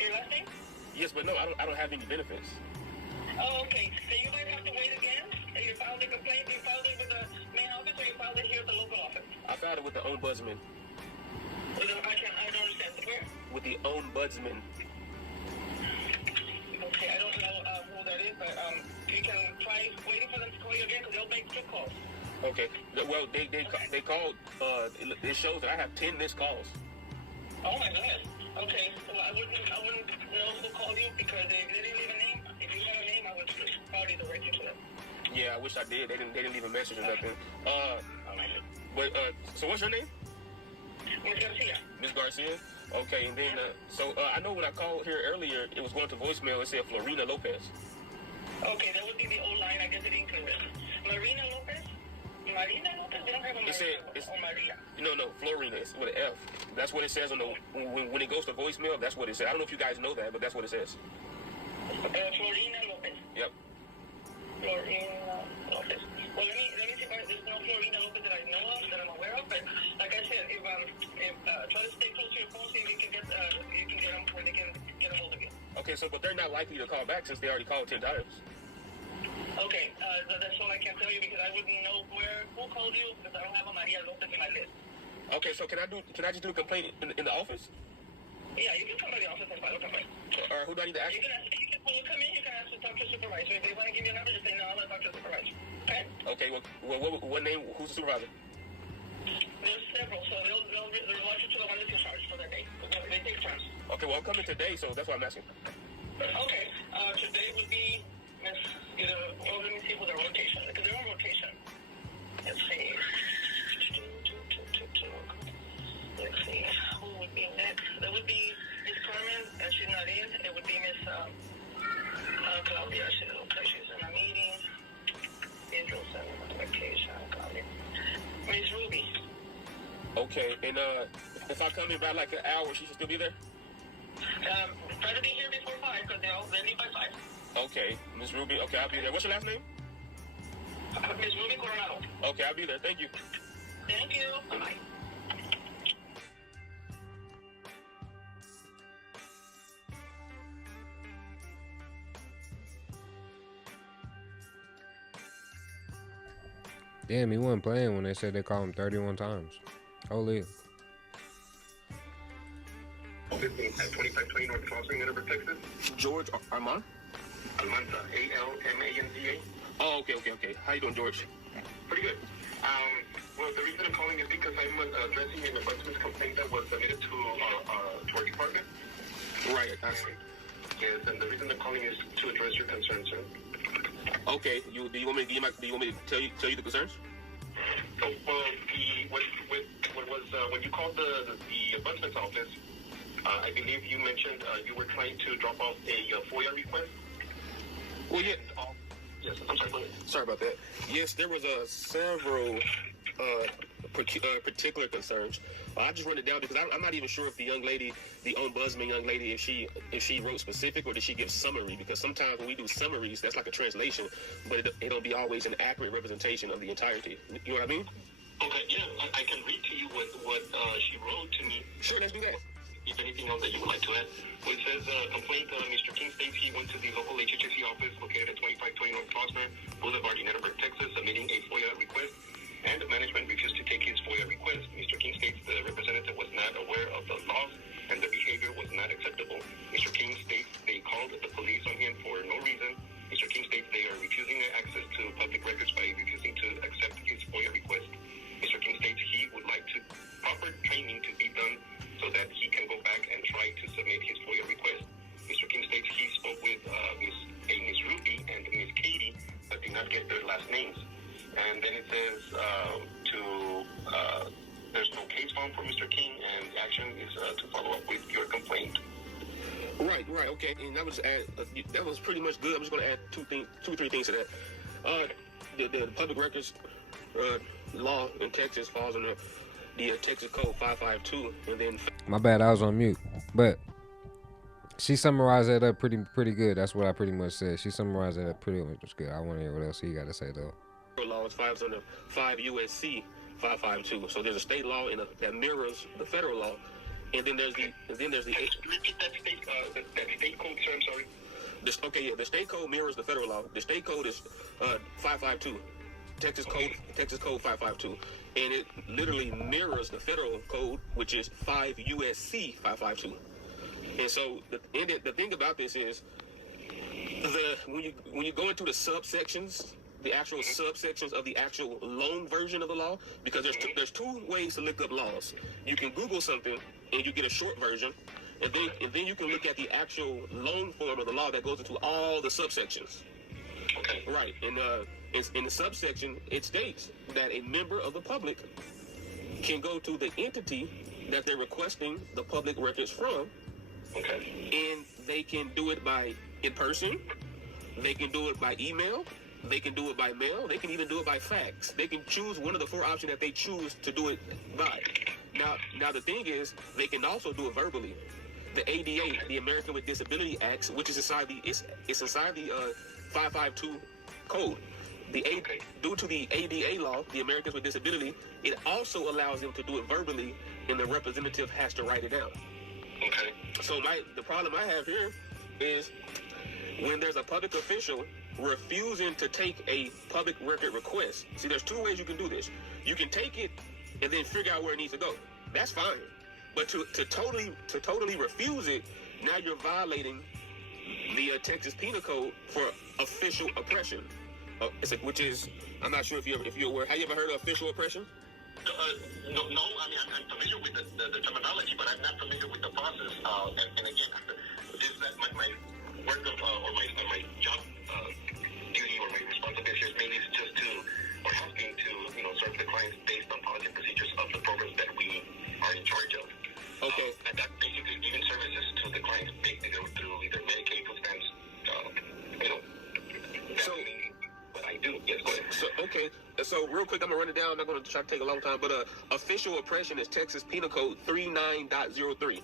Your last name? Yes, but no, I don't have any benefits. Oh, okay. So you might have to wait again. You filed the complaint. You filed it with the main office, or you filed it here at the local office? I filed it with the ombudsman. I don't understand. Where? With the ombudsman. Okay, I don't know who that is, but you can try waiting for them to call you again because they'll make 2 calls. Okay. Well, they called. It shows that I have 10 missed calls. Oh my goodness. Okay, well I wouldn't know who called you because they didn't leave a name. If you had a name, I would probably direct you to them. Yeah, I wish I did. They didn't leave a message or nothing. Oh my goodness. But so what's your name? Miss Garcia. Miss Garcia. Okay, and then I know when I called here earlier, it was going to voicemail. It said Florina Lopez. Okay, that would be the old line. I guess it included Marina Lopez. Marina Lopez. They don't have a Marina or Maria. No, Florina. It's with an F. That's what it says on the when it goes to voicemail. That's what it says. I don't know if you guys know that, but that's what it says. Florina Lopez. Yep. Florina Lopez. Well, let me see if there's no Florina Lopez that I know of, that I'm aware of. But like I said, if try to stay close to your phone, see if you can get them where they can get a hold of you. Okay, but they're not likely to call back since they already called 10 times. Okay, that's all I can tell you because I wouldn't know who called you because I don't have a Maria Lopez in my list. Okay, so can I just do a complaint in the office? Yeah, you can come to the office and file a complaint. Or who do I need to ask? When you come in, you can ask to talk to the supervisor. If they want to give you a number, just say, no, I'm going to talk to the supervisor. Okay? Okay, well, what name, who's the supervisor? There's several, so they'll watch you to the one that's in charge for that day. They take turns. Okay, well, I'm coming today, so that's why I'm asking. Okay, today would be, let me see who their rotation, because they're on rotation. Let's see. Let's see, who would be next? That would be Miss Carmen, and she's not in. It would be Miss Claudia. She looks like she's in a meeting. Angel sending notification. Claudia. Miss Ruby. Okay, and if I come in by like an hour, she should still be there? Try to be here before 5, because they leave by 5. Okay, Miss Ruby. Okay, I'll be there. What's your last name? Miss Ruby Coronado. Okay, I'll be there. Thank you. Thank you. Bye-bye. Damn, he wasn't playing when they said they called him 31 times. Holy. At 2520 North Crossing, Edinburgh, Texas. George Armand? Almanza, Almanza. Oh, okay. How you doing, George? Pretty good. Well, the reason I'm calling is because I'm addressing an ombudsman's complaint that was submitted to our department. Right, I see. Yes, and the reason I'm calling is to address your concerns, sir. Okay. Do you want me to tell you the concerns? So, when you called the ombudsman's office, I believe you mentioned you were trying to drop off a FOIA request. Well, yeah. Yes, I'm sorry. Go ahead. Sorry about that. Yes, there was several particular concerns. I just run it down because I'm not even sure if the young lady, the ombudsman young lady, if she wrote specific or did she give summary? Because sometimes when we do summaries, that's like a translation, but it don't be always an accurate representation of the entirety. You know what I mean? Okay. Yeah, I can read to you what she wrote to me. Sure, let's do that. If anything else that you would like to add. Well, it says, complaint, Mr. King states he went to the local HHC office located at 2520 North Prosper Boulevard in Edinburgh, Texas, submitting a FOIA request, and the management refused to take his FOIA request. Mr. King states the representative was not aware of the laws and the behavior was not acceptable. Mr. King states they called the police on him for no reason. Mr. King states they are refusing access to public records by refusing to accept his FOIA request. Mr. King states he would like proper training to be done so that he can go back and try to submit his FOIA request. Mr. King states he spoke with Miss Ruby and Miss Katie, but did not get their last names. And then it says there's no case found for Mr. King, and the action is to follow up with your complaint. Right, okay. And that was pretty much good. I'm just going to add two, three things to that. The public records law in Texas falls under the Texas Code 552, and then My bad, I was on mute. But she summarized that up pretty good. That's what I pretty much said. She summarized that up pretty much good. I want to hear what else he got to say though. Law is 5 USC 552. So there's a state law that mirrors the federal law, and then there's the repeat that state code, sir. I'm sorry. The state code mirrors the federal law. The state code is 552. Texas Code 552, and it literally mirrors the federal code, which is 5 USC 552. And so the thing about this is when you go into the subsections, the actual subsections of the actual loan version of the law, because there's two ways to look up laws. You can Google something and you get a short version, and then you can look at the actual loan form of the law that goes into all the subsections. Okay. Right. And in the subsection, it states that a member of the public can go to the entity that they're requesting the public records from. Okay. And they can do it in person. They can do it by email. They can do it by mail. They can even do it by fax. They can choose one of the 4 options that they choose to do it by. Now the thing is, they can also do it verbally. The ADA, the American with Disability Act, which is inside the 552 code. Due to the ADA law, the Americans with Disability, it also allows them to do it verbally, and the representative has to write it down. Okay. So the problem I have here is when there's a public official refusing to take a public record request. See, there's 2 ways you can do this. You can take it and then figure out where it needs to go. That's fine. But to totally refuse it, now you're violating the Texas Penal Code for official oppression. Which is, I'm not sure if you're aware. Have you ever heard of official oppression? No. I mean, I'm familiar with the terminology, but I'm not familiar with the process. And again, this is my work or my job duty or my responsibility is mainly just helping to serve the clients based on policy and procedures of the programs that we are in charge of. Okay. And that basically giving services to the clients through either Medicaid, food stamps, So what I do. Yes, go ahead. So real quick, I'm gonna run it down. I'm not gonna try to take a long time, but official oppression is Texas Penal Code 39.03.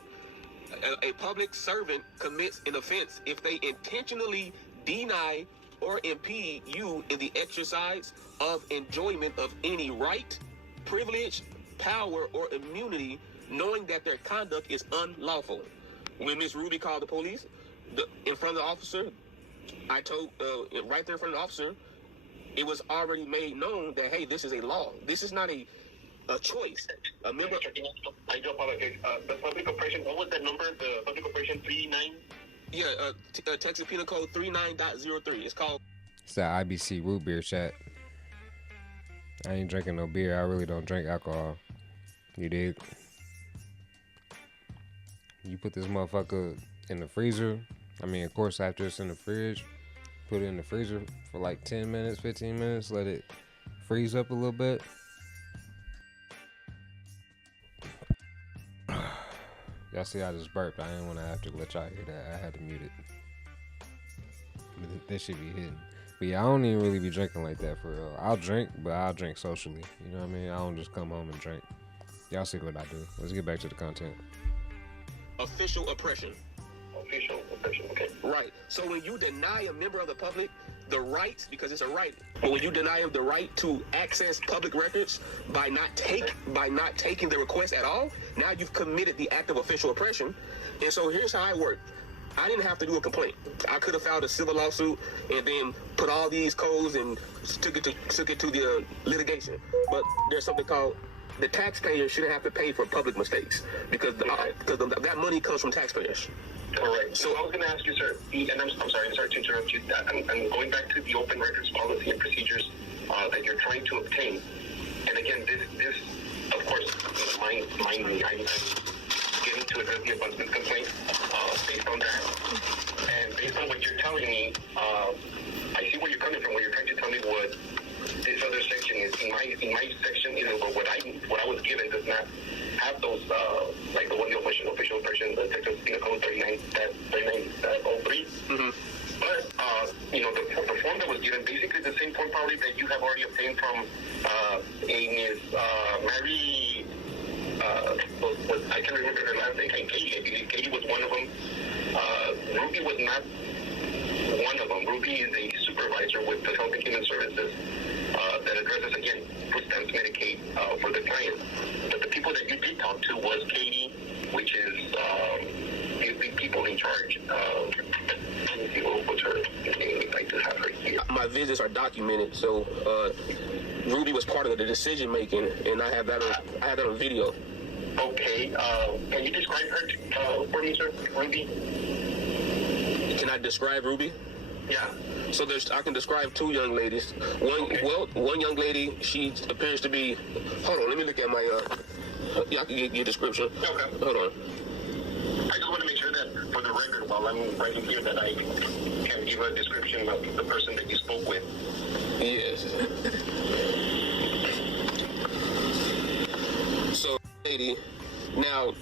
A public servant commits an offense if they intentionally deny or impede you in the exercise of enjoyment of any right, privilege, power, or immunity, knowing that their conduct is unlawful. When Miss Ruby called the police, in front of the officer, I told right there in front of the officer, it was already made known that, hey, this is a law. This is not a choice. A member. I do apologize. The public operation, what was that number? The public operation 39? Yeah, Texas Penal Code 39.03. It's called. It's that IBC root beer chat. I ain't drinking no beer. I really don't drink alcohol. You dig? You put this motherfucker in the freezer. I mean, of course, after it's in the fridge, put it in the freezer for like 10 minutes, 15 minutes. Let it freeze up a little bit. Y'all see I just burped. I didn't want to have to let y'all hear that. I had to mute it. This should be hidden. But yeah, I don't even really be drinking like that for real. I'll drink, but I'll drink socially. You know what I mean? I don't just come home and drink. Y'all see what I do. Let's get back to the content. Official oppression. Official oppression, okay. Right. So when you deny a member of the public the right, because it's a right, but when you deny him the right to access public records by not taking the request at all, now you've committed the act of official oppression. And so here's how I work. I didn't have to do a complaint. I could have filed a civil lawsuit and then put all these codes and took it to the litigation. But there's something called the taxpayer shouldn't have to pay for public mistakes because that money comes from taxpayers. All right. So I was going to ask you, sir, and I'm sorry to interrupt you. I'm going back to the open records policy and procedures that you're trying to obtain. And again, this of course, mind me, I'm getting to address the abundance complaint based on that. And based on what you're telling me, I see where you're coming from. Where you're trying to tell me what this other section is. In my section, what I was given does not have those like the one, the official oppression, the Texas Penal Code 39.03. Mm-hmm. But the form that was given, basically the same form probably that you have already obtained from Ms. Mary. I can't remember her last name. Katie, I believe Katie was one of them. Ruby was not one of them. Ruby is a supervisor with the Health and Human Services that addresses, again, food stamps, Medicaid for the client. But the people that you did talk to was Katie, which is the people in charge. Let me see what's her name. I'd like to have her here. My visits are documented, so Ruby was part of the decision making, and I have that on video. Okay. Can you describe her for me, sir? Ruby? Can I describe Ruby? Yeah. So I can describe two young ladies. One young lady, she appears to be. Hold on, let me look at my. I can get your description. Okay. Hold on. I just want to make sure that for the record, while I'm writing here, that I can give a description of the person that you spoke with. Yes. So, lady, now,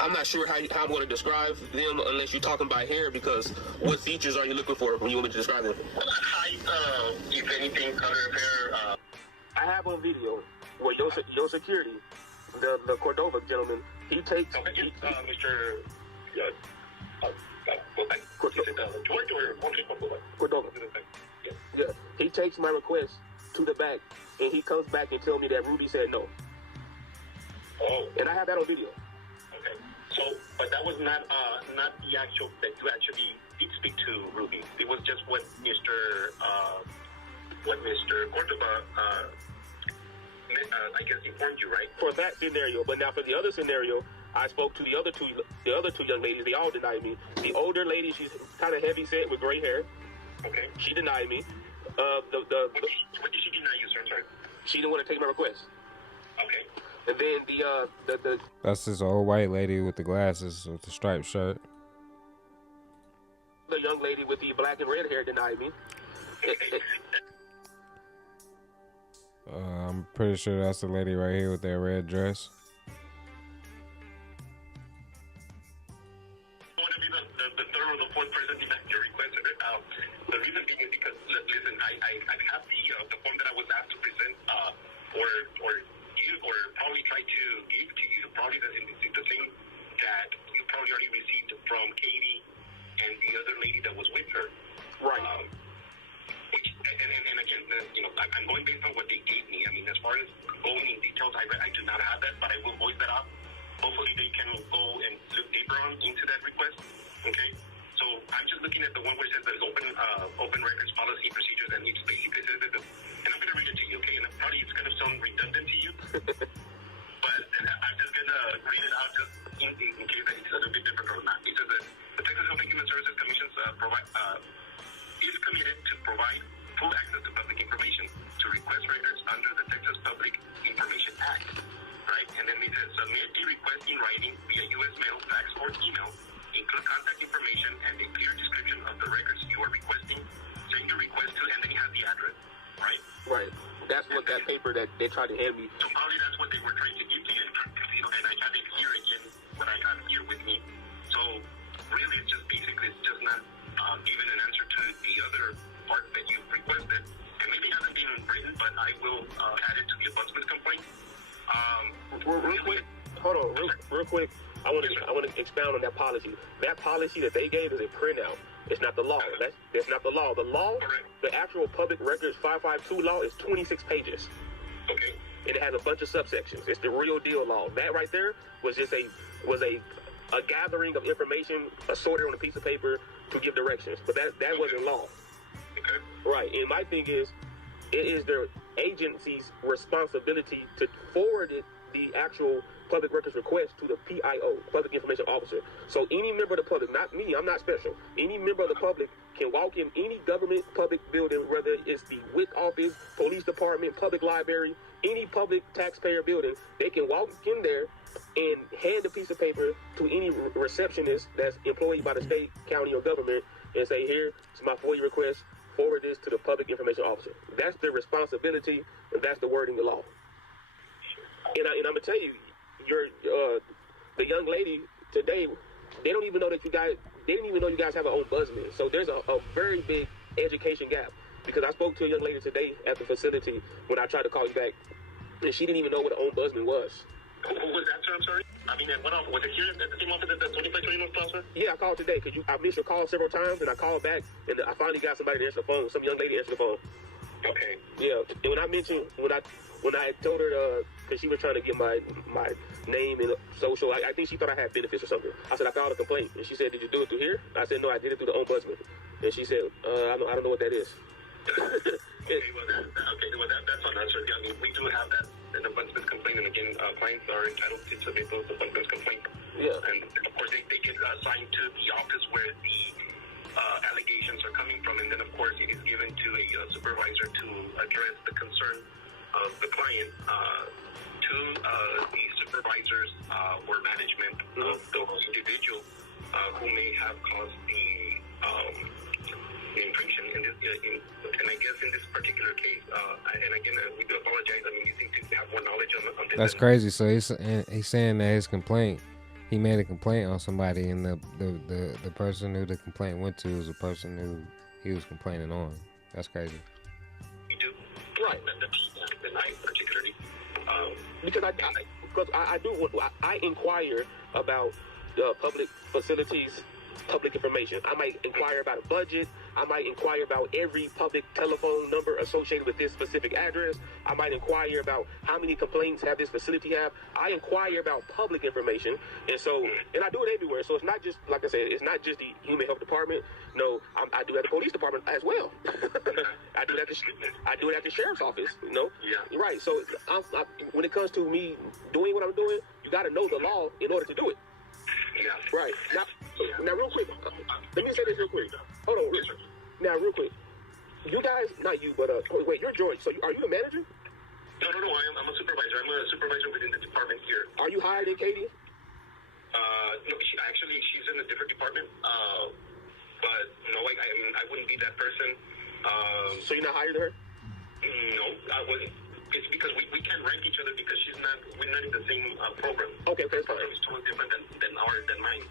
I'm not sure how I'm going to describe them unless you're talking by hair, because what features are you looking for when you want me to describe them? Height, if anything, color of hair. I have on video where your security, the Cordova gentleman, he takes... Mr. George or Cordova. Yeah, he takes my request to the back, and he comes back and tells me that Ruby said no. Oh. And I have that on video. Okay. So, but that was not the actual that you actually did speak to Ruby. It was just what Mr. Cordova, I guess, informed you, right? For that scenario, but now for the other scenario, I spoke to the other two young ladies. They all denied me. The older lady, she's kind of heavy set with gray hair. Okay. She denied me. What did she deny you, sir? I'm sorry. She didn't want to take my request. Okay. And then the That's this old white lady with the glasses with the striped shirt. The young lady with the black and red hair denied me. I'm pretty sure that's the lady right here with that red dress. I want to be the third or the fourth person to make your request. The reason being is because, listen, I have the form that I was asked to present, or probably try to give to you, probably the same that you probably already received from Katie and the other lady that was with her. Right. Which, and again, I'm going based on what they gave me. I mean, as far as going in details, I do not have that, but I will voice that out. Hopefully they can go and look deeper into that request. Okay? So I'm just looking at the one where it says there's open records policy procedures, and it basically says that and I'm going to read it to you, okay? And probably it's going to sound redundant to you, but I'm just going to read it out just in case that it's a little bit different or not. It says that the Texas Health and Human Services Commission is committed to provide full access to public information to request records under the Texas Public Information Act, right? And then it says submit a request in writing via U.S. mail, fax, or email. Include contact information and a clear description of the records you are requesting. Send your request to, and then you have the address, right? Right. That's what that paper that they tried to hand me. So probably that's what they were trying to give to you, and I have it here again, what I have here with me. So really, it's just basically it's just not giving an answer to the other part that you requested. And maybe it hasn't been written, but I will add it to the ombudsman complaint. Real quick, hold on, real quick. I want to expound on that policy. That policy that they gave is a printout. It's not the law. That's not the law. The law, the actual Public Records 552 law is 26 pages. Okay. And it has a bunch of subsections. It's the real deal law. That right there was just a gathering of information assorted on a piece of paper to give directions. But that wasn't law. Okay. Right. And my thing is, it is their agency's responsibility to forward the actual public records request to the PIO, Public Information Officer. So any member of the public, not me, I'm not special. Any member of the public can walk in any government public building, whether it's the WIC office, police department, public library, any public taxpayer building. They can walk in there and hand a piece of paper to any receptionist that's employed by the state, county, or government and say, here, it's my FOIA request, forward this to the Public Information Officer. That's their responsibility, and that's the word in the law. And I'm going to tell you, the young lady today, they don't even know that they didn't even know you guys have an ombudsman. So there's a very big education gap, because I spoke to a young lady today at the facility when I tried to call you back, and she didn't even know what an ombudsman was. Who was that, sir? I'm sorry. I mean, was it here at the same office at the 2520 North Plaza? Yeah, I called today because I missed your call several times, and I called back, and I finally got somebody to answer the phone. Some young lady answered the phone. Okay. Yeah, and when I mentioned when I told her because she was trying to get my name and social, I think she thought I had benefits or something. I said I filed a complaint, and she said, "Did you do it through here?" I said, "No, I did it through the ombudsman." And she said, "I don't know what that is." That's unanswered. I mean, we do have that an ombudsman complaint, and again, clients are entitled to submit those ombudsman complaints. Yeah. And of course, they get assigned to the office where the allegations are coming from, and then of course it is given to a supervisor to address the concern of the client to the supervisors or management of those individuals who may have caused the infringement. And I guess in this particular case, and again, we do apologize. I mean, you seem to have more knowledge on this. That's crazy. So he's saying that his complaint, he made a complaint on somebody, and the person who the complaint went to is the person who he was complaining on. That's crazy. We do. Right. And I particularly. Because I inquire about public facilities, public information. I might inquire about a budget. I might inquire about every public telephone number associated with this specific address. I might inquire about how many complaints have this facility have. I inquire about public information, and I do it everywhere. So it's not just, like I said, it's not just the Human Health Department. No, I do it at the police department as well. I do it at the sheriff's office. You know, Yeah. Right. So when it comes to me doing what I'm doing, you got to know the law in order to do it. Yeah. Right. Now real quick, let me say this real quick. Hold on. Now, real quick. You guys, not you, but wait, you're George. So are you the manager? No. I'm a supervisor. I'm a supervisor within the department here. Are you hired in Katie? No, she's in a different department. But no, I wouldn't be that person. So you're not hired her? No, I wouldn't. It's because we can't rank each other because we're not in the same program. Okay, that's fine. It's totally different than mine.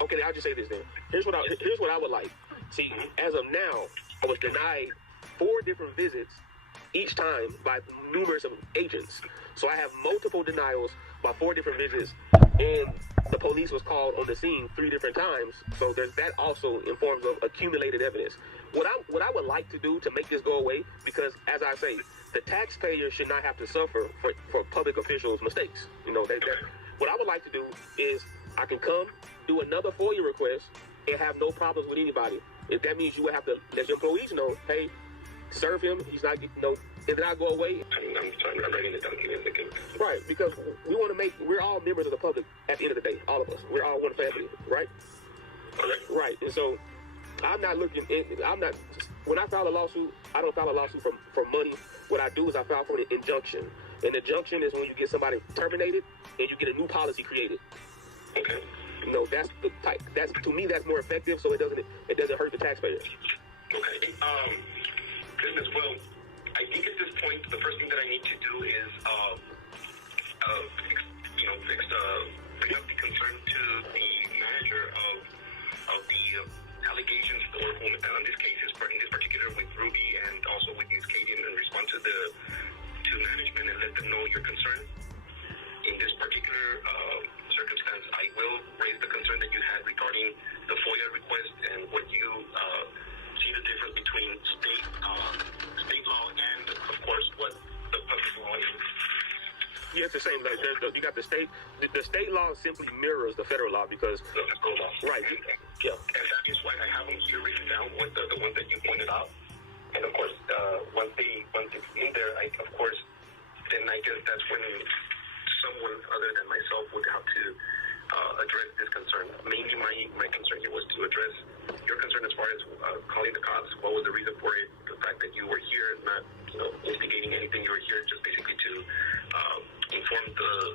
Okay, I'll just say this then. Here's what I would like. See, as of now, I was denied 4 different visits each time by numerous agents. So I have multiple denials by 4 different visits, and the police was called on the scene 3 different times. So there's that also in forms of accumulated evidence. What I would like to do to make this go away, because as I say, the taxpayer should not have to suffer for public officials' mistakes. You know, what I would like to do is I can come do another FOIA request and have no problems with anybody. If that means you would have to let your employees know, hey, serve him. He's not getting no. And then I go away. I'm writing it down. Right, because we want to make. We're all members of the public at the end of the day. All of us. We're all one family, right? Right. And so I'm not looking. I'm not. When I file a lawsuit, I don't file a lawsuit for money. What I do is I file for an injunction. An injunction is when you get somebody terminated and you get a new policy created. Okay. You know, that's the type. That's to me that's more effective. So it doesn't hurt the taxpayers. Okay. Goodness, well, I think at this point, the first thing that I need to do is, bring up the concern to the manager of the allegations for whom, in this case, in this particular with Ruby and also with Ms. Katie, and respond to management and let them know your concern. In this particular circumstance, I will raise the concern that you had regarding the FOIA request and what you see the difference between state law and, of course, what the public law is. Yeah, it's the same. Like, you got the state. The state law simply mirrors the federal law because The federal law. right. Yeah. And that is why I have them here written down with the ones that you pointed out. And of course, once it's in there, of course, then I guess that's when someone other than myself would have to address this concern. Mainly, my concern here was to address your concern as far as calling the cops. What was the reason for it? The fact that you were here, not instigating anything. You were here just basically to inform the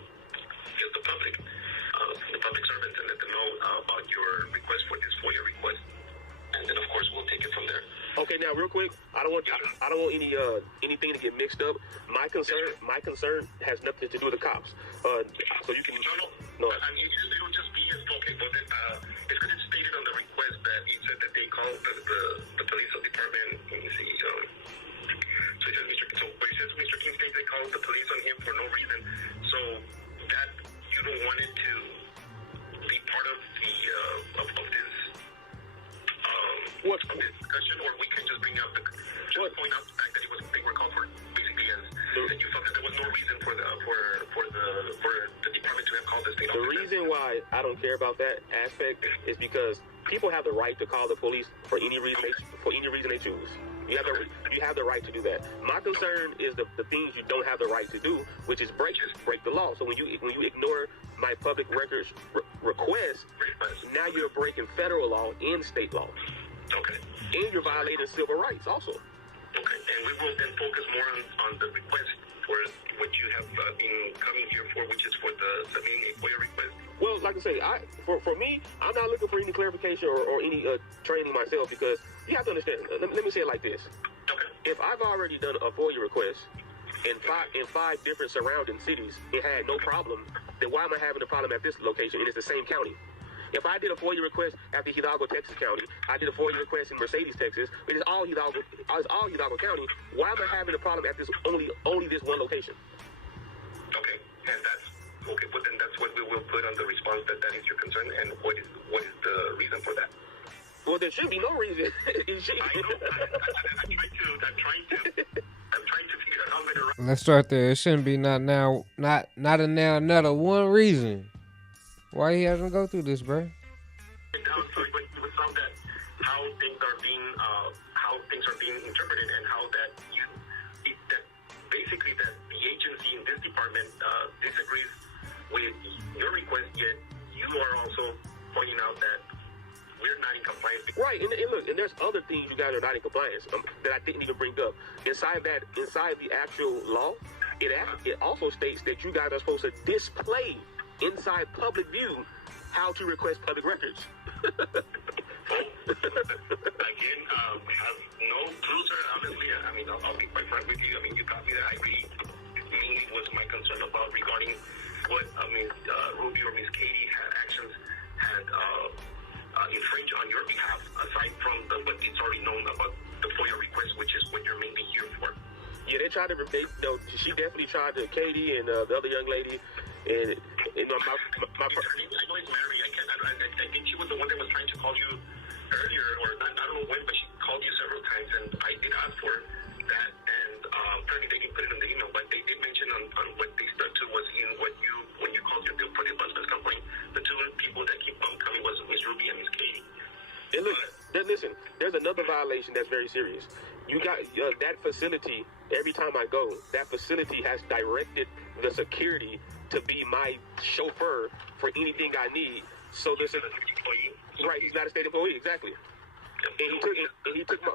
public, the public servants, and let them know about your request for this FOIA request. And then, of course, we'll take it from there. Okay, now real quick, I don't want any anything to get mixed up. My concern has nothing to do with the cops. So you can No. I mean, it will just be okay. But then it's because it's stated on the request that it said that they called the police department. Let me see. So it says Mr. King states they called the police on him for no reason. So that you don't want it to be part of the of this. What's this discussion, or we can just bring out point out the fact that they were called for basically as that you felt that there was no reason for the department to have called the state officer. The reason why I don't care about that aspect is because people have the right to call the police for any reason they choose. You have the right to do that. My concern is the things you don't have the right to do, which is break the law. So when you ignore my public records request, now you're breaking federal law and state law. Okay. And you're violating civil rights also. Okay. And we will then focus more on the request for what you have been coming here for, which is for the submitting a FOIA request. Well, like I say, for me, I'm not looking for any clarification or any training myself, because you have to understand. Let me say it like this. Okay. If I've already done a FOIA request in five different surrounding cities, it had no problem, then why am I having a problem at this location and it's the same county? If I did a FOIA request at the Hidalgo, Texas county, I did a FOIA request in Mercedes, Texas, it is all Hidalgo county, why am I having a problem at this only this one location? Okay. And that's okay, but then that's what we will put on the response that is your concern, and what is the reason for that? Well, there should be no reason. I'm trying to figure out how to write. Let's start there. It shouldn't be not another one reason why he hasn't go through this, bro. Down so it would sound that how things are being interpreted, and how that basically that the agency in this department disagrees with your request, yet you are also pointing out that we're not in compliance. Right, and look, and there's other things you guys are not in compliance that I didn't even bring up. Inside the actual law, it also states that you guys are supposed to display inside public view how to request public records. Again, have no clue, sir. Honestly, I mean, I'll be quite frank with you. I mean, you got me that I really mainly was my concern about regarding what Ruby or Miss Katie had infringed on your behalf, aside from what it's already known about the FOIA request, which is what you're mainly here for. Yeah, she definitely tried to, Katie and the other young lady, and I know it's Mary. I think she was the one that was trying to call you earlier, or I don't know when, but she called you several times, and I did ask for that, and apparently they didn't put it in the email, but they did mention on what they stuck to was in when you called your bill for the busman's complaint, the two people that keep on coming was Miss Ruby and Miss Katie. Listen, there's another violation that's very serious. You got that facility, every time I go, that facility has directed the security to be my chauffeur for anything I need. So this is right. He's not a state employee, exactly. And he took my.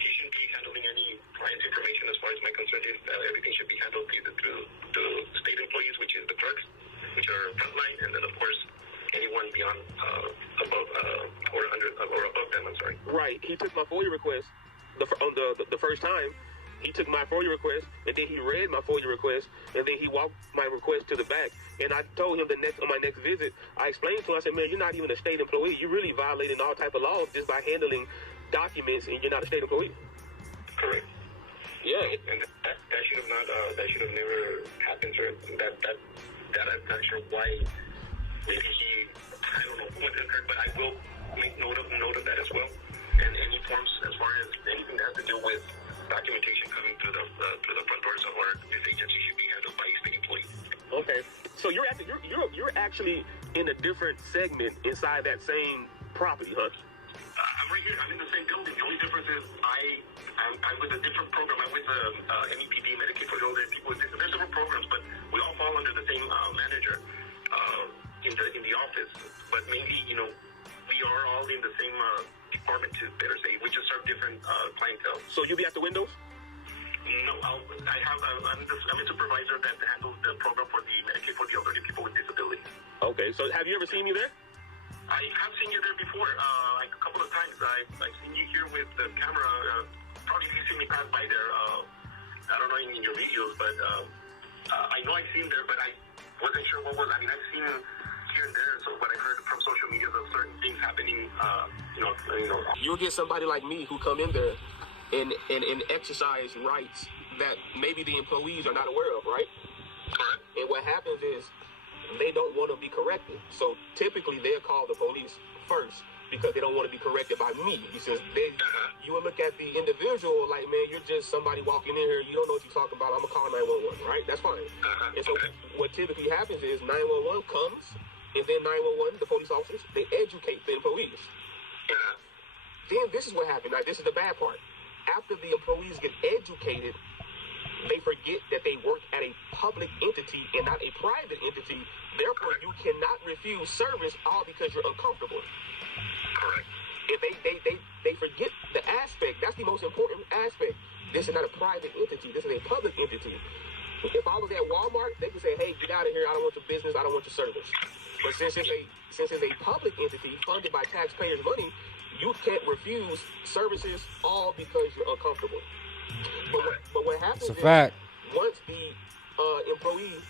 He shouldn't be handling any client information as far as my concern is. Everything should be handled either through the state employees, which is the clerks, which are frontline, and then of course anyone beyond above or under or above them. I'm sorry. Right. He took my FOIA request the first time. He took my FOIA request, and then he read my FOIA request, and then he walked my request to the back. And I told him on my next visit, I explained to him, I said, man, you're not even a state employee. You're really violating all type of laws just by handling documents, and you're not a state employee. Correct. Yeah. And that should have not. That should have never happened, sir. I'm not sure why. Maybe he. I don't know what occurred, but I will make note of that as well. And any forms, as far as anything that has to do with documentation coming through the front doors of this agency, should be handled by a state employee. Okay. So you're actually in a different segment inside that same property, huh? I'm right here. I'm in the same building. The only difference is I'm with a different program. I'm with MEPD, Medicaid for older people. There's several programs, but we all fall under the same manager in the office. But mainly, we are all in the same department. To better say, we just serve different clientele. So you be at the windows? No, I'm a supervisor that handles the program for the Medicaid for the elderly people with disabilities. Okay. So have you ever seen me there? I have seen you there before, like a couple of times. I've seen you here with the camera. Probably you've seen me pass by there. I don't know in your videos, but I know I've seen there, but I wasn't sure what was. I mean, I've seen here and there. So what I heard from social media of certain things happening. You'll get somebody like me who come in there and exercise rights that maybe the employees are not aware of, right? Correct. And what happens is they don't want to be corrected. So typically they'll call the police first because they don't want to be corrected by me. Because you will look at the individual like, man, you're just somebody walking in here. You don't know what you're talking about. I'm going to call 911, right? That's fine. And so what typically happens is 911 comes, and then 911, the police officers, they educate the employees. Then this is what happened. Now, this is the bad part. After the employees get educated, they forget that they work at a public entity and not a private entity. Therefore, you cannot refuse service all because you're uncomfortable. Correct. If they forget the aspect, that's the most important aspect. This is not a private entity. This is a public entity. If I was at Walmart, they could say, hey, get out of here. I don't want your business. I don't want your service. But since it's a public entity funded by taxpayers' money, you can't refuse services all because you're uncomfortable. But what happens is once the employee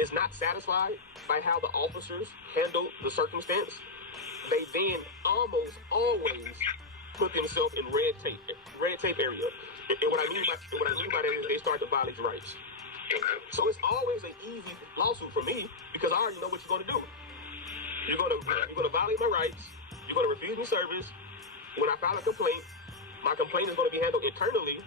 is not satisfied by how the officers handle the circumstance, they then almost always put themselves in red tape area. And what I mean by that is they start to violate your rights. So it's always an easy lawsuit for me because I already know what you're going to do. You're going to violate my rights. You're going to refuse me service. When I file a complaint, my complaint is going to be handled internally.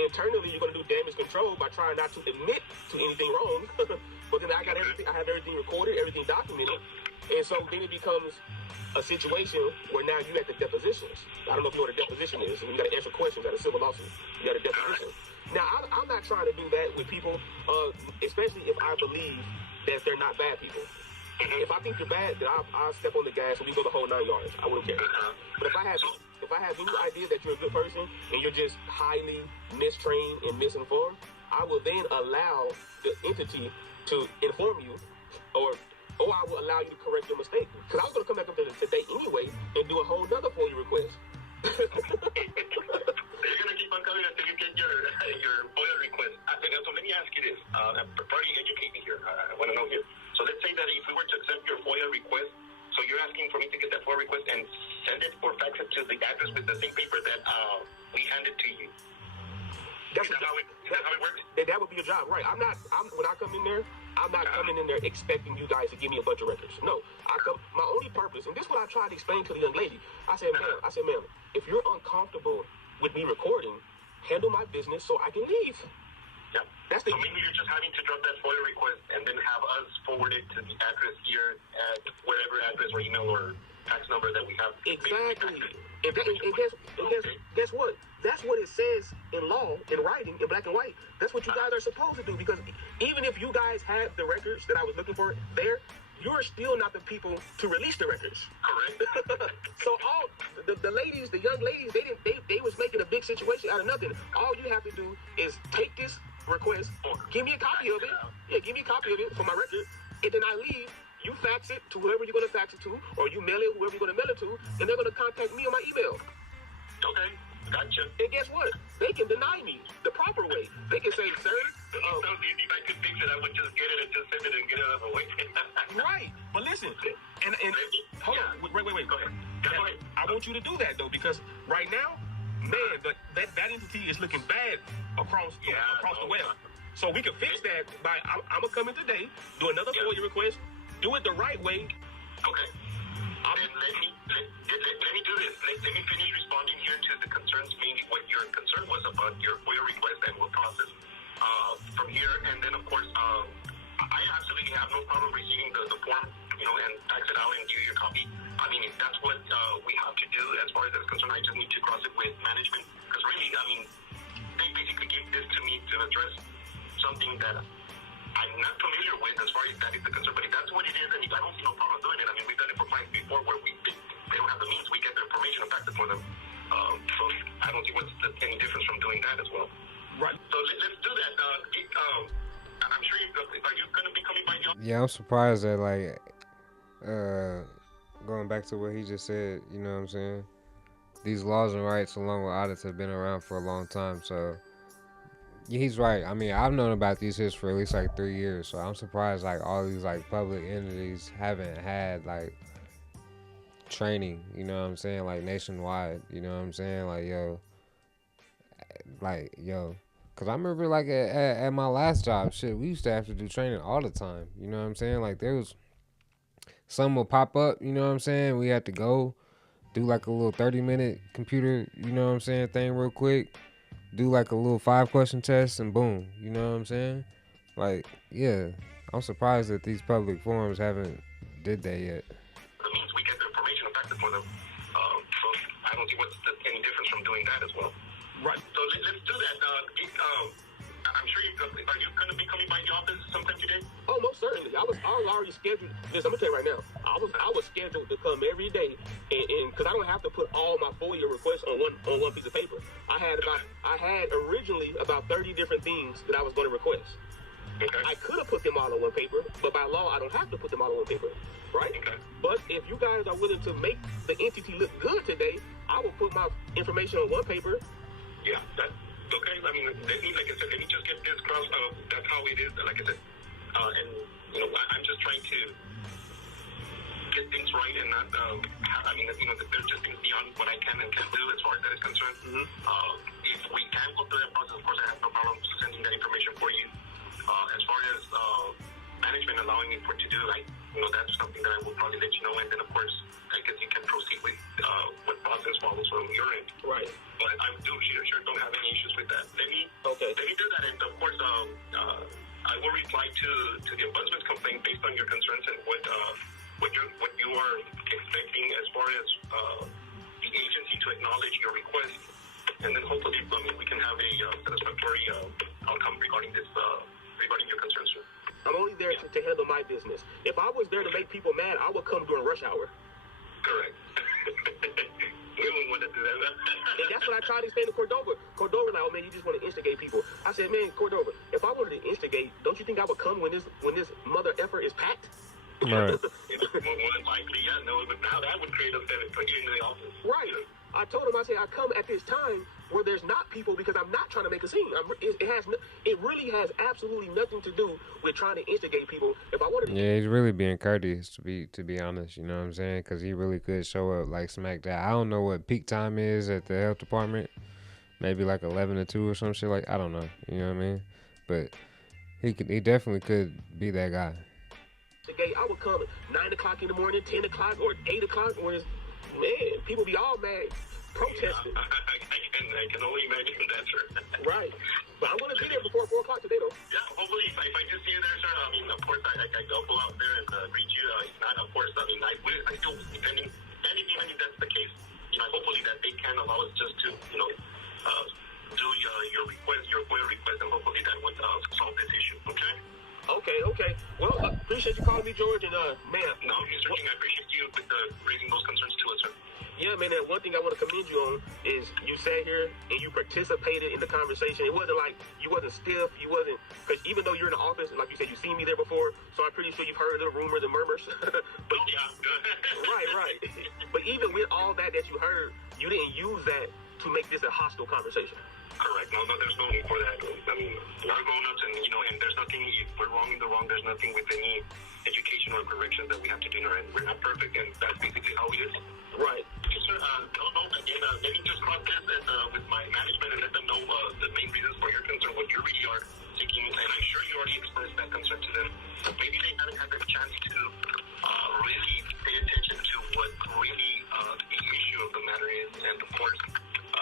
Internally, you're going to do damage control by trying not to admit to anything wrong. But then I have everything recorded, everything documented. And so then it becomes a situation where now you at the depositions. I don't know if you know what a deposition is. You got to answer questions at a civil lawsuit. You got a deposition. Now, I'm not trying to do that with people, especially if I believe that they're not bad people. If I think you're bad, then I'll step on the gas and we go the whole 9 yards. I wouldn't care. But if I have any idea that you're a good person and you're just highly mistrained and misinformed, I will then allow the entity to inform you, or I will allow you to correct your mistake. Because I was going to come back up there today anyway and do a whole nother FOIA request. You're going to keep on coming until you get your FOIA request. So let me ask you this. Probably educate me here. I want to know here. So let's say that if we were to accept your FOIA request, so you're asking for me to get that FOIA request and send it or fax it to the address with the same paper that we handed to you. Is that how it works? That would be your job, right? When I come in there, I'm not coming in there expecting you guys to give me a bunch of records. No, my only purpose, and this is what I tried to explain to the young lady. I said, ma'am, if you're uncomfortable with me recording, handle my business so I can leave. Yeah. So maybe you're just having to drop that FOIA request and then have us forward it to the address here at whatever address or email or tax number that we have. Exactly. And guess what? That's what it says in law, in writing, in black and white. That's what you guys are supposed to do, because even if you guys had the records that I was looking for there, you're still not the people to release the records. Correct. So all the ladies, the young ladies, they was making a big situation out of nothing. All you have to do is take this request, give me a copy of it. Yeah, give me a copy of it for my record, and then I leave. You fax it to whoever you're going to fax it to, or you mail it whoever you're going to mail it to, and they're going to contact me on my email. Okay, gotcha. And guess what? They can deny me the proper way. They can say, sir. So easy. If I could fix it, I would just get it and just send it and get it out of the way. Right. But listen, and hold on. Wait. Go ahead. Go ahead. I want you to do that, though, because right now, man, that entity is looking bad across the web. So we can fix that by, I'm going to come in today, do another FOIA request, do it the right way. Okay. Then let me do this. Let me finish responding here to the concerns, maybe what your concern was about your FOIA request, and we'll process from here. And then, of course, I absolutely have no problem receiving the form, and fax it out and give you a copy. I mean, if that's what we have to do as far as that's concerned, I just need to cross it with management. Because really, I mean, they basically gave this to me to address something that I'm not familiar with as far as that is the concern. But if that's what it is, and I don't see no problem doing it. I mean, we've done it for clients before where they don't have the means. We get the information and fax it for them. So I don't see what's any difference from doing that as well. Right. So let's do that. I'm sure are you going to be coming by the office? Yeah, I'm surprised that, like, going back to what he just said, you know what I'm saying? These laws and rights along with audits have been around for a long time, so yeah, he's right. I mean, I've known about these hits for at least like 3 years, so I'm surprised like all these like public entities haven't had like training, you know what I'm saying, like nationwide, you know what I'm saying, like yo, because I remember like at my last job, shit, we used to have to do training all the time, you know what I'm saying, like there was something will pop up, you know what I'm saying, we had to go do like a little 30-minute computer, you know what I'm saying, thing real quick, do like a little 5-question test, and boom, you know what I'm saying, like, yeah, I'm surprised that these public forums haven't did that yet. The means we get the information and fax it for them. So I don't see what's any difference from doing that as well. Right. So let's do that. I'm sure are you going to be coming by the office sometime today? Oh, most certainly. I was already scheduled. Listen, I'm gonna tell you right now. I was scheduled to come every day, and because I don't have to put all my FOIA requests on one piece of paper. I had originally about 30 different things that I was going to request. Okay. I could have put them all on one paper, but by law, I don't have to put them all on one paper, right? Okay. But if you guys are willing to make the entity look good today, I will put my information on one paper. Yeah, that's okay. I mean, like I said, let me just get this cross. That's how it is. Like I said, and I'm just trying to get things right and not. There's just things beyond what I can and can't do as far as that is concerned. Mm-hmm. If we can go through that process, of course, I have no problem sending that information for you. As far as management allowing me to do, that's something that I will probably let you know, and then of course, I guess you can proceed with what process follows from your end. Right. But I sure don't have any issues with that. Let me do that, and of course, I will reply to the ombudsman's complaint based on your concerns and what you are expecting as far as the agency to acknowledge your request, and then hopefully, we can have a satisfactory outcome regarding this. Regarding your concerns, sir. I'm only there to handle my business. If I was there to make people mad, I would come during rush hour. Correct. We wouldn't want to do that. And that's what I tried to explain to Cordova. Cordova, like, oh man, you just want to instigate people. I said, man, Cordova, if I wanted to instigate, don't you think I would come when this mother effer is packed? Right. More than likely, yeah. No, but now that would create a pivot for you in the office. Right. I told him, I said, I come at this time where there's not people because I'm not trying to make a scene. It really has absolutely nothing to do with trying to instigate people. If I wanted to, yeah, he's really being courteous to be honest. You know what I'm saying? Because he really could show up like smack that. I don't know what peak time is at the health department. Maybe like 11 to 2 or some shit. Like, I don't know. You know what I mean? But he definitely could be that guy. I would come at 9 o'clock in the morning, 10 o'clock, or 8 o'clock when it's, man, people be all mad, protesting. Yeah, I can only imagine that, sir. Right. But I'm going to be there before 4 o'clock today, though. Yeah, hopefully, if I just see you there, sir, I mean, of course, I'll go out there and greet you. If not, of course, I mean, I still, depending, Okay. Well, appreciate you calling me, George, and man. No, Mr. King, I appreciate you raising those concerns to us, sir. Yeah, man, and one thing I want to commend you on is you sat here and you participated in the conversation. It wasn't like you wasn't stiff, because even though you're in the office, like you said, you've seen me there before, so I'm pretty sure you've heard the rumors and murmurs. But yeah, good. Right. But even with all that you heard, you didn't use that to make this a hostile conversation. Correct. No, there's no need for that. I mean, we're grown-ups, and and there's nothing. If we're wrong in the wrong, there's nothing with any education or correction that we have to do. And we're not perfect, and that's basically how it is. Right. Yes, sir. Again, let me just cross this with my management and let them know the main reasons for your concern, what you really are seeking, and I'm sure you already expressed that concern to them. Maybe they haven't had the chance to really pay attention to what really the issue of the matter is, and of course,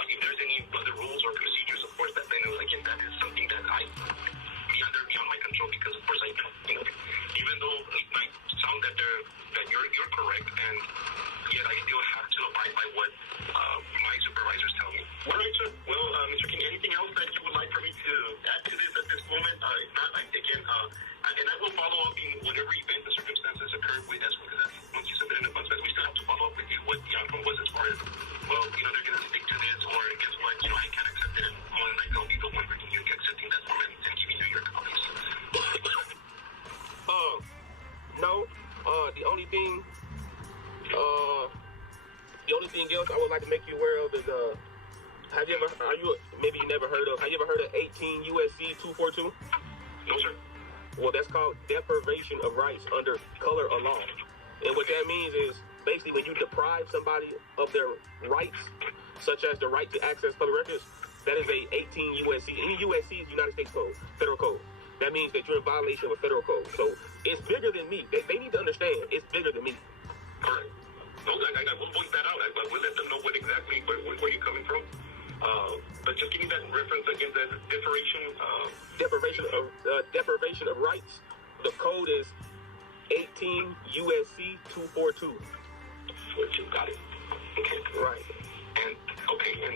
if there's any other rules or procedures, of course, that they know, again, that is something that beyond my control, because of course even though it might sound that you're correct, and yet I still have to abide by what my supervisors tell me. All right, sir. Well, Mr. King, anything else that you would like for me to add to this at this moment? If not, and I will follow up in whatever event the circumstances occur with us, because once you submit an advance, we still have to follow up with you what the outcome was as far as, well, they're going to stick to this, or guess what, I can't accept it, and more than likely I'll be the one bringing you accepting that form and giving you your copies. No. The only thing else I would like to make you aware of is, have you ever heard of 18 USC 242? No, sir. Well, that's called deprivation of rights under color of law. And what that means is basically when you deprive somebody of their rights, such as the right to access public records, that is a 18 USC. Any USC is United States Code, federal code. That means that you're in violation of a federal code. So it's bigger than me. They need to understand it's bigger than me. Correct. No, I will voice that out. I will let them know where you're coming from. But just give me that reference again, that deprivation of rights. The code is 18 USC 242. 42, got it. Okay. Right. And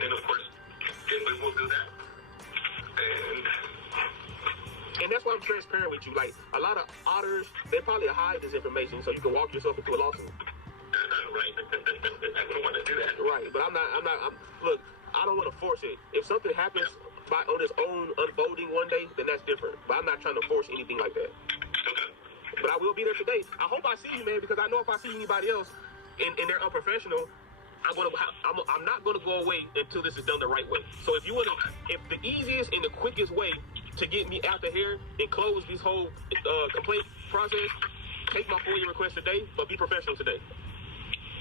then of course, then we will do that. And that's why I'm transparent with you. Like, a lot of auditors, they probably hide this information so you can walk yourself into a lawsuit. Right. I wouldn't want to do that. Right. But look, I don't want to force it. If something happens on its own unfolding one day, then that's different. But I'm not trying to force anything like that. Okay. But I will be there today. I hope I see you, man, because I know if I see anybody else and they're unprofessional, I'm not going to go away until this is done the right way. So if the easiest and the quickest way to get me out of here and close this whole complaint process, take my FOIA request today, but be professional today.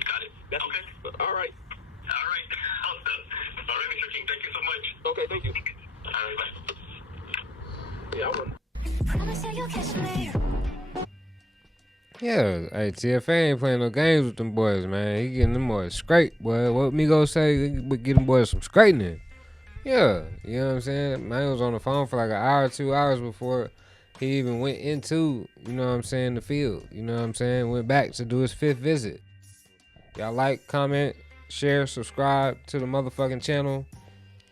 Got it. Okay. All right. All right, Mr. King, thank you so much. Okay, thank you. All right, bye. Yeah, hey, TFA ain't playing no games with them boys, man. He getting them boys straight, boy. What Migos say, get them boys some straightening. Yeah, you know what I'm saying? Man was on the phone for like an hour, 2 hours before he even went into, you know what I'm saying, the field. You know what I'm saying? Went back to do his 5th visit. Y'all like, comment, share, subscribe to the motherfucking channel.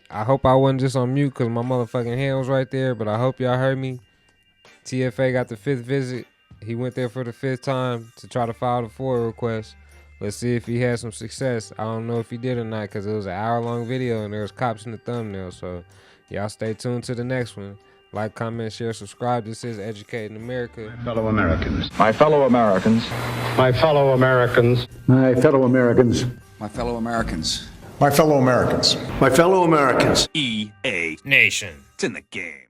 I hope I wasn't just on mute because my motherfucking hand was right there, but I hope y'all heard me. TFA got the 5th visit. He went there for the 5th time to try to file the FOIA request. Let's see if he had some success. I don't know if he did or not because it was an hour-long video and there was cops in the thumbnail. So y'all stay tuned to the next one. Like, comment, share, subscribe. This is Educating America. My fellow Americans. My fellow Americans. My fellow Americans. My fellow Americans. My fellow Americans. My fellow Americans. My fellow Americans. EA Nation. It's in the game.